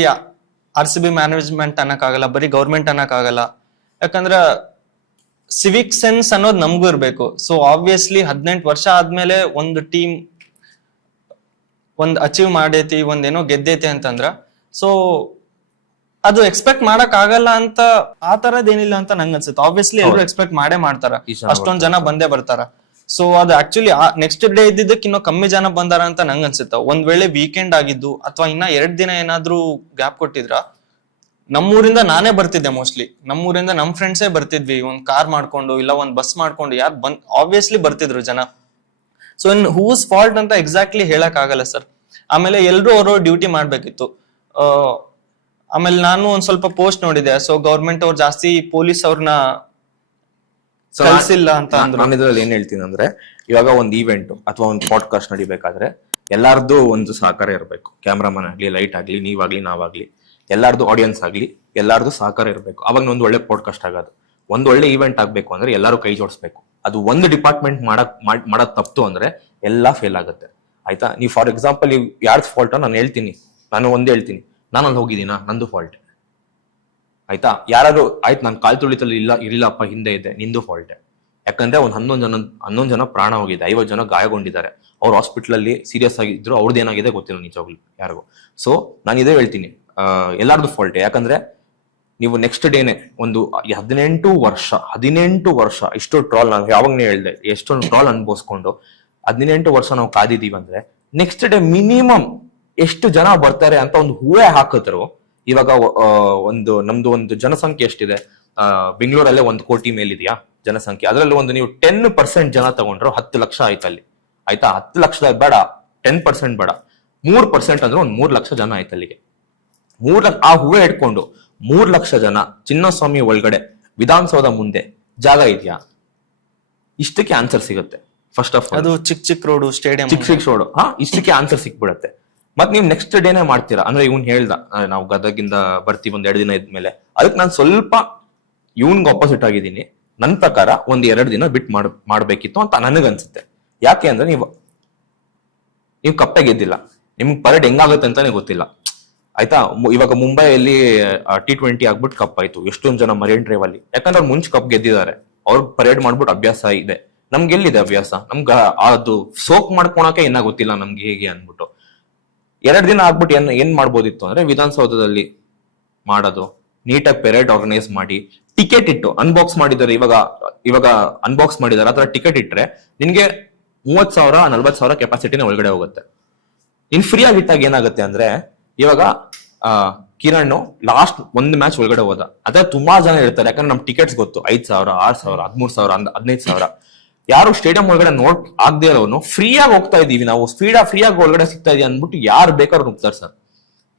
RCB ಮ್ಯಾನೇಜ್ಮೆಂಟ್ ಅನ್ನಕ್ ಆಗಲ್ಲ, ಬರೀ ಗೌರ್ಮೆಂಟ್ ಅನ್ನಕ್ ಆಗಲ್ಲ. ಯಾಕಂದ್ರ ಸಿವಿಕ್ ಸೆನ್ಸ್ ಅನ್ನೋದು ನಮಗೂ ಇರ್ಬೇಕು. ಸೊ ಆಬ್ವಿಯಸ್ಲಿ 18 ವರ್ಷ ಆದ್ಮೇಲೆ ಒಂದು ಟೀಮ್ ಅಚೀವ್ ಮಾಡೈತಿ, ಒಂದೇನೋ ಗೆದ್ದೈತಿ ಅಂತಂದ್ರ, ಸೊ ಅದು ಎಕ್ಸ್ಪೆಕ್ಟ್ ಮಾಡಕ್ ಆಗಲ್ಲ ಅಂತ ಆ ತರದೇನಿಲ್ಲ ಅಂತ ನಂಗೆ ಅನ್ಸುತ್ತೆ. ಆಬ್ವಿಯಸ್ಲಿ ಎಲ್ಲರೂ ಎಕ್ಸ್ಪೆಕ್ಟ್ ಮಾಡೇ ಮಾಡ್ತಾರ, ಅಷ್ಟೊಂದ್ ಜನ ಬಂದೇ ಬರ್ತಾರ. ಸೊ ಅದು ಆಕ್ಚುಲಿ ನೆಕ್ಸ್ಟ್ ಡೇ ಇದ್ದಿದ್ದಕ್ಕೆ ಇನ್ನೂ ಕಮ್ಮಿ ಜನ ಬಂದಾರ ಅಂತ ನಂಗೆ ಅನ್ಸುತ್ತೆ. ಒಂದ್ ವೇಳೆ ವೀಕೆಂಡ್ ಆಗಿದ್ದು ಅಥವಾ ಇನ್ನ 2 ದಿನ ಏನಾದ್ರೂ ಗ್ಯಾಪ್ ಕೊಟ್ಟಿದ್ರ, ನಮ್ಮೂರಿಂದ ನಾನೇ ಬರ್ತಿದ್ದೆ. ಮೋಸ್ಟ್ಲಿ ನಮ್ಮೂರಿಂದ ನಮ್ ಫ್ರೆಂಡ್ಸೇ ಬರ್ತಿದ್ವಿ, ಒಂದ್ ಕಾರ್ ಮಾಡ್ಕೊಂಡು ಇಲ್ಲ ಒಂದ್ ಬಸ್ ಮಾಡ್ಕೊಂಡು. ಆಬ್ವಿಯಸ್ಲಿ ಬರ್ತಿದ್ರು ಜನ. ಸೊ ಇನ್ ಹೂಸ್ ಫಾಲ್ಟ್ ಅಂತ ಎಕ್ಸಾಕ್ಟ್ಲಿ ಹೇಳಕ್ ಆಗಲ್ಲ ಸರ್. ಆಮೇಲೆ ಎಲ್ರು ಅವರು ಡ್ಯೂಟಿ ಮಾಡ್ಬೇಕಿತ್ತು. ಆಮೇಲೆ ನಾನು ಒಂದ್ ಸ್ವಲ್ಪ ಪೋಸ್ಟ್ ನೋಡಿದೆ. ಸೊ ಗೌರ್ಮೆಂಟ್ ಅವ್ರು ಜಾಸ್ತಿ ಪೊಲೀಸ್ ಅವ್ರನ್ನ ಕಳ್ಸಿಲ್ಲ ಅಂತ ಅಂದ್ರು. ನಾನು ಇದ್ರಲ್ಲಿ ಏನ್ ಹೇಳ್ತೀನಿ ಅಂದ್ರೆ, ಇವಾಗ ಒಂದು ಈವೆಂಟ್ ಅಥವಾ ಒಂದು ಪಾಡ್ಕಾಸ್ಟ್ ನಡಿಬೇಕಾದ್ರೆ ಎಲ್ಲಾರ್ದು ಒಂದು ಸಹಕಾರ ಇರಬೇಕು. ಕ್ಯಾಮ್ರಾಮನ್ ಆಗ್ಲಿ, ಲೈಟ್ ಆಗ್ಲಿ, ನೀವಾಗ್ಲಿ, ನಾವಾಗ್ಲಿ, ಎಲ್ಲಾರ್ದು ಆಡಿಯನ್ಸ್ ಆಗ್ಲಿ, ಎಲ್ಲಾರ್ದು ಸಹಕಾರ ಇರಬೇಕು. ಅವಾಗ ಒಂದು ಒಳ್ಳೆ ಪಾಡ್ಕಾಸ್ಟ್ ಆಗೋದು. ಒಂದು ಒಳ್ಳೆ ಈವೆಂಟ್ ಆಗ್ಬೇಕು ಅಂದ್ರೆ ಎಲ್ಲರೂ ಕೈ ಜೋಡಿಸ್ಬೇಕು. ಅದು ಒಂದು ಡಿಪಾರ್ಟ್ಮೆಂಟ್ ಮಾಡೋದ್ ತಪ್ಪು ಅಂದ್ರೆ ಎಲ್ಲಾ ಫೇಲ್ ಆಗುತ್ತೆ. ಆಯ್ತಾ? ನೀವು ಫಾರ್ ಎಕ್ಸಾಂಪಲ್ ನೀವು ಯಾರ್ದು ಫಾಲ್ಟ್ ನಾನು ಹೇಳ್ತೀನಿ, ನಾನು ಒಂದೇ ಹೇಳ್ತೀನಿ, ನಾನು ಅಲ್ಲಿ ಹೋಗಿದ್ದೀನ, ನಂದು ಫಾಲ್ಟ್. ಆಯ್ತಾ? ಯಾರಾದ್ರು ಆಯ್ತು ನಾನು ಕಾಲ್ ತುಳಿತಲ್ಲಿ ಇಲ್ಲಪ್ಪ ಹಿಂದೆ ಇದೆ, ನಿಂದು ಫಾಲ್ಟ್. ಯಾಕಂದ್ರೆ ಒಂದು 11 ಜನ ಪ್ರಾಣ ಹೋಗಿದೆ, 50 ಜನ ಗಾಯಗೊಂಡಿದ್ದಾರೆ. ಅವ್ರು ಹಾಸ್ಪಿಟಲ್ ಅಲ್ಲಿ ಸೀರಿಯಸ್ ಆಗಿದ್ರು, ಅವ್ರದ್ದು ಏನಾಗಿದೆ ಗೊತ್ತಿಲ್ಲ ನಿಜವಾಗ್ಲು ಯಾರಿಗೂ. ಸೊ ನಾನು ಇದೇ ಹೇಳ್ತೀನಿ, ಎಲ್ಲಾರ್ದು ಫಾಲ್ಟ್. ಯಾಕಂದ್ರೆ ನೀವು ನೆಕ್ಸ್ಟ್ ಡೇನೆ ಒಂದು 18 ವರ್ಷ ಇಷ್ಟು ಟ್ರಾಲ್, ನಾನು ಯಾವಾಗನೇ ಹೇಳ್ದೆ, ಎಷ್ಟೊಂದು ಟ್ರಾಲ್ ಅನ್ಭವಿಸ್ಕೊಂಡು 18 ವರ್ಷ ನಾವು ಕಾದಿದೀವಿ ಅಂದ್ರೆ ನೆಕ್ಸ್ಟ್ ಡೇ ಮಿನಿಮಮ್ ಎಷ್ಟು ಜನ ಬರ್ತಾರೆ ಅಂತ ಒಂದು ಹೂವೆ ಹಾಕಿದ್ರು. ಇವಾಗ ನಮ್ದು ಒಂದು ಜನಸಂಖ್ಯೆ ಎಷ್ಟಿದೆ, ಬೆಂಗಳೂರಲ್ಲೇ 1 ಕೋಟಿ ಮೇಲಿದೆಯಾ ಜನಸಂಖ್ಯೆ. ಅದರಲ್ಲಿ ಒಂದು ನೀವು 10% ಜನ ತಗೊಂಡ್ರು 10 ಲಕ್ಷ ಆಯ್ತು ಅಲ್ಲಿ. ಆಯ್ತಾ? 10 ಲಕ್ಷ ಬೇಡ, 10% ಬೇಡ, 3% ಅಂದ್ರೆ ಒಂದು 3 ಲಕ್ಷ ಜನ ಆಯ್ತು ಅಲ್ಲಿಗೆ. 3 ಲಕ್ಷ ಆ ಹೂವೆ ಇಟ್ಕೊಂಡು 3 ಲಕ್ಷ ಜನ ಚಿನ್ನಸ್ವಾಮಿ ಒಳಗಡೆ ವಿಧಾನಸೌಧ ಮುಂದೆ ಜಾಗ ಇದೆಯಾ? ಇಷ್ಟಕ್ಕೆ ಆನ್ಸರ್ ಸಿಗುತ್ತೆ. ಫಸ್ಟ್ ಆಫ್ ಆಲ್ ಅದು ಚಿಕ್ಕ ರೋಡು, ಸ್ಟೇಡಿಯಂ, ಚಿಕ್ಕ ರೋಡು, ಇಷ್ಟಕ್ಕೆ ಆನ್ಸರ್ ಸಿಕ್ಬಿಡತ್ತೆ. ಮತ್ ನೀವ್ ನೆಕ್ಸ್ಟ್ ಡೇನೆ ಮಾಡ್ತೀರಾ ಅಂದ್ರೆ ಇವ್ನ್ ಹೇಳ್ದ ನಾವು ಗದಗಿಂದ ಬರ್ತೀವಿ ಒಂದ್ 2 ದಿನ ಇದ್ಮೇಲೆ, ಅದಕ್ಕೆ ನಾನು ಸ್ವಲ್ಪ ಇವನ್ಗೆ ಆಪೋಸಿಟ್ ಆಗಿದ್ದೀನಿ. ನನ್ನ ಪ್ರಕಾರ ಒಂದ್ 2 ದಿನ ಬಿಟ್ ಮಾಡ್ಬೇಕಿತ್ತು ಅಂತ ನನಗನ್ಸುತ್ತೆ. ಯಾಕೆ ಅಂದ್ರೆ ನೀವು ಕಪ್ಪೆ ಗೆದ್ದಿಲ್ಲ, ನಿಮ್ಗೆ ಪರೇಡ್ ಹೆಂಗಾಗುತ್ತೆ ಅಂತಾನೆ ಗೊತ್ತಿಲ್ಲ. ಆಯ್ತಾ? ಇವಾಗ ಮುಂಬೈಯಲ್ಲಿ T20 ಆಗ್ಬಿಟ್ಟು ಕಪ್ ಆಯ್ತು, ಎಷ್ಟೊಂದ್ ಜನ ಮರೀನ್ ಡ್ರೈವ್ ಅಲ್ಲಿ, ಯಾಕಂದ್ರೆ ಅವ್ರು ಮುಂಚೆ ಕಪ್ ಗೆದ್ದಿದ್ದಾರೆ, ಅವ್ರು ಪರೇಡ್ ಮಾಡ್ಬಿಟ್ಟು ಅಭ್ಯಾಸ ಇದೆ. ನಮ್ಗೆ ಎಲ್ಲಿದೆ ಅಭ್ಯಾಸ? ನಮ್ಗ ಅದು ಸೋಕ್ ಮಾಡ್ಕೊಳಕ್ಕೆ ಏನ ಗೊತ್ತಿಲ್ಲ ನಮ್ಗೆ ಹೇಗೆ ಅನ್ಬಿಟ್ಟು 2 ದಿನ ಆಗ್ಬಿಟ್ಟು ಏನ್ ಮಾಡ್ಬೋದಿತ್ತು ಅಂದ್ರೆ ವಿಧಾನಸೌಧದಲ್ಲಿ ಮಾಡೋದು, ನೀಟಾಗಿ ಪೆರೇಡ್ ಆರ್ಗನೈಸ್ ಮಾಡಿ, ಟಿಕೆಟ್ ಇಟ್ಟು ಅನ್ಬಾಕ್ಸ್ ಮಾಡಿದ್ದಾರೆ. ಇವಾಗ ಅನ್ಬಾಕ್ಸ್ ಮಾಡಿದ್ದಾರೆ, ಆತರ ಟಿಕೆಟ್ ಇಟ್ರೆ ನಿನ್ಗೆ 30,000 40,000 ಕೆಪಾಸಿಟಿನ ಒಳಗಡೆ ಹೋಗುತ್ತೆ. ಇನ್ ಫ್ರೀ ಆಗಿಟ್ಟಾಗ ಏನಾಗುತ್ತೆ ಅಂದ್ರೆ, ಇವಾಗ ಕಿರಣ್ ಲಾಸ್ಟ್ ಒಂದು ಮ್ಯಾಚ್ ಒಳಗಡೆ ಹೋದ, ಅದೇ ತುಂಬಾ ಜನ ಇರ್ತಾರೆ. ಯಾಕಂದ್ರೆ ನಮ್ ಟಿಕೆಟ್ಸ್ ಗೊತ್ತು, 5,000 6,000 13,000 15,000. ಯಾರು ಸ್ಟೇಡಿಯಂ ಒಳಗಡೆ ಆಗದೆ ಇರೋನು ಫ್ರೀ ಆಗಿ ಹೋಗ್ತಾ ಇದೀವಿ ನಾವು, ಫ್ರೀ ಆಗಿ ಒಳಗಡೆ ಸಿಗ್ತಾ ಇದೀವಿ ಅಂದ್ಬಿಟ್ಟು ಯಾರು ಬೇಕಾದ್ರೂ ಹೋಗ್ತಾರೆ ಸರ್.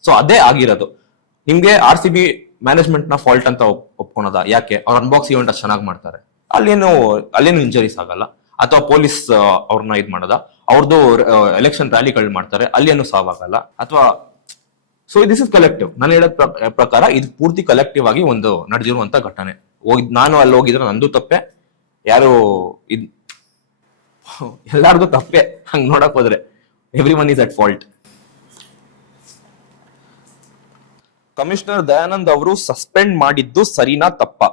ಸೊ ಅದೇ ಆಗಿರೋದು. ನಿಮ್ಗೆ RCB ಮ್ಯಾನೇಜ್ಮೆಂಟ್ ನ ಫಾಲ್ಟ್ ಅಂತ ಒಪ್ಕೊಳೋದ? ಯಾಕೆ? ಅವ್ರ ಅನ್ಬಾಕ್ಸ್ ಇವೆಂಟ್ ಅಷ್ಟು ಚೆನ್ನಾಗಿ ಮಾಡ್ತಾರೆ, ಅಲ್ಲೇನು ಇಂಜರೀಸ್ ಆಗಲ್ಲ. ಅಥವಾ ಪೊಲೀಸ್ ಅವ್ರನ್ನ ಇದ್ ಮಾಡೋದ, ಅವ್ರದ್ದು ಎಲೆಕ್ಷನ್ ರ್ಯಾಲಿಗಳು ಮಾಡ್ತಾರೆ, ಅಲ್ಲೇನು ಸಾವಾಗಲ್ಲ. ಅಥವಾ ಸೊ ದಿಸ್ ಇಸ್ ಕಲೆಕ್ಟಿವ್. ನಾನು ಹೇಳೋ ಪ್ರಕಾರ ಇದು ಪೂರ್ತಿ ಕಲೆಕ್ಟಿವ್ ಆಗಿ ಒಂದು ನಡೆದಿರುವಂತ ಘಟನೆ. ನಾನು ಅಲ್ಲಿ ಹೋಗಿದ್ರೆ ನಂದು ತಪ್ಪೆ, ಯಾರು ಎಲ್ಲಾರ್ದು ತಪ್ಪೆ. ಹಂಗ್ ನೋಡಕ್ ಹೋದ್ರೆ every one is at fault. Commissioner Dayanand ಅವರು ಸಸ್ಪೆಂಡ್ ಮಾಡಿದ್ದು ಸರಿನಾ ತಪ್ಪಾ?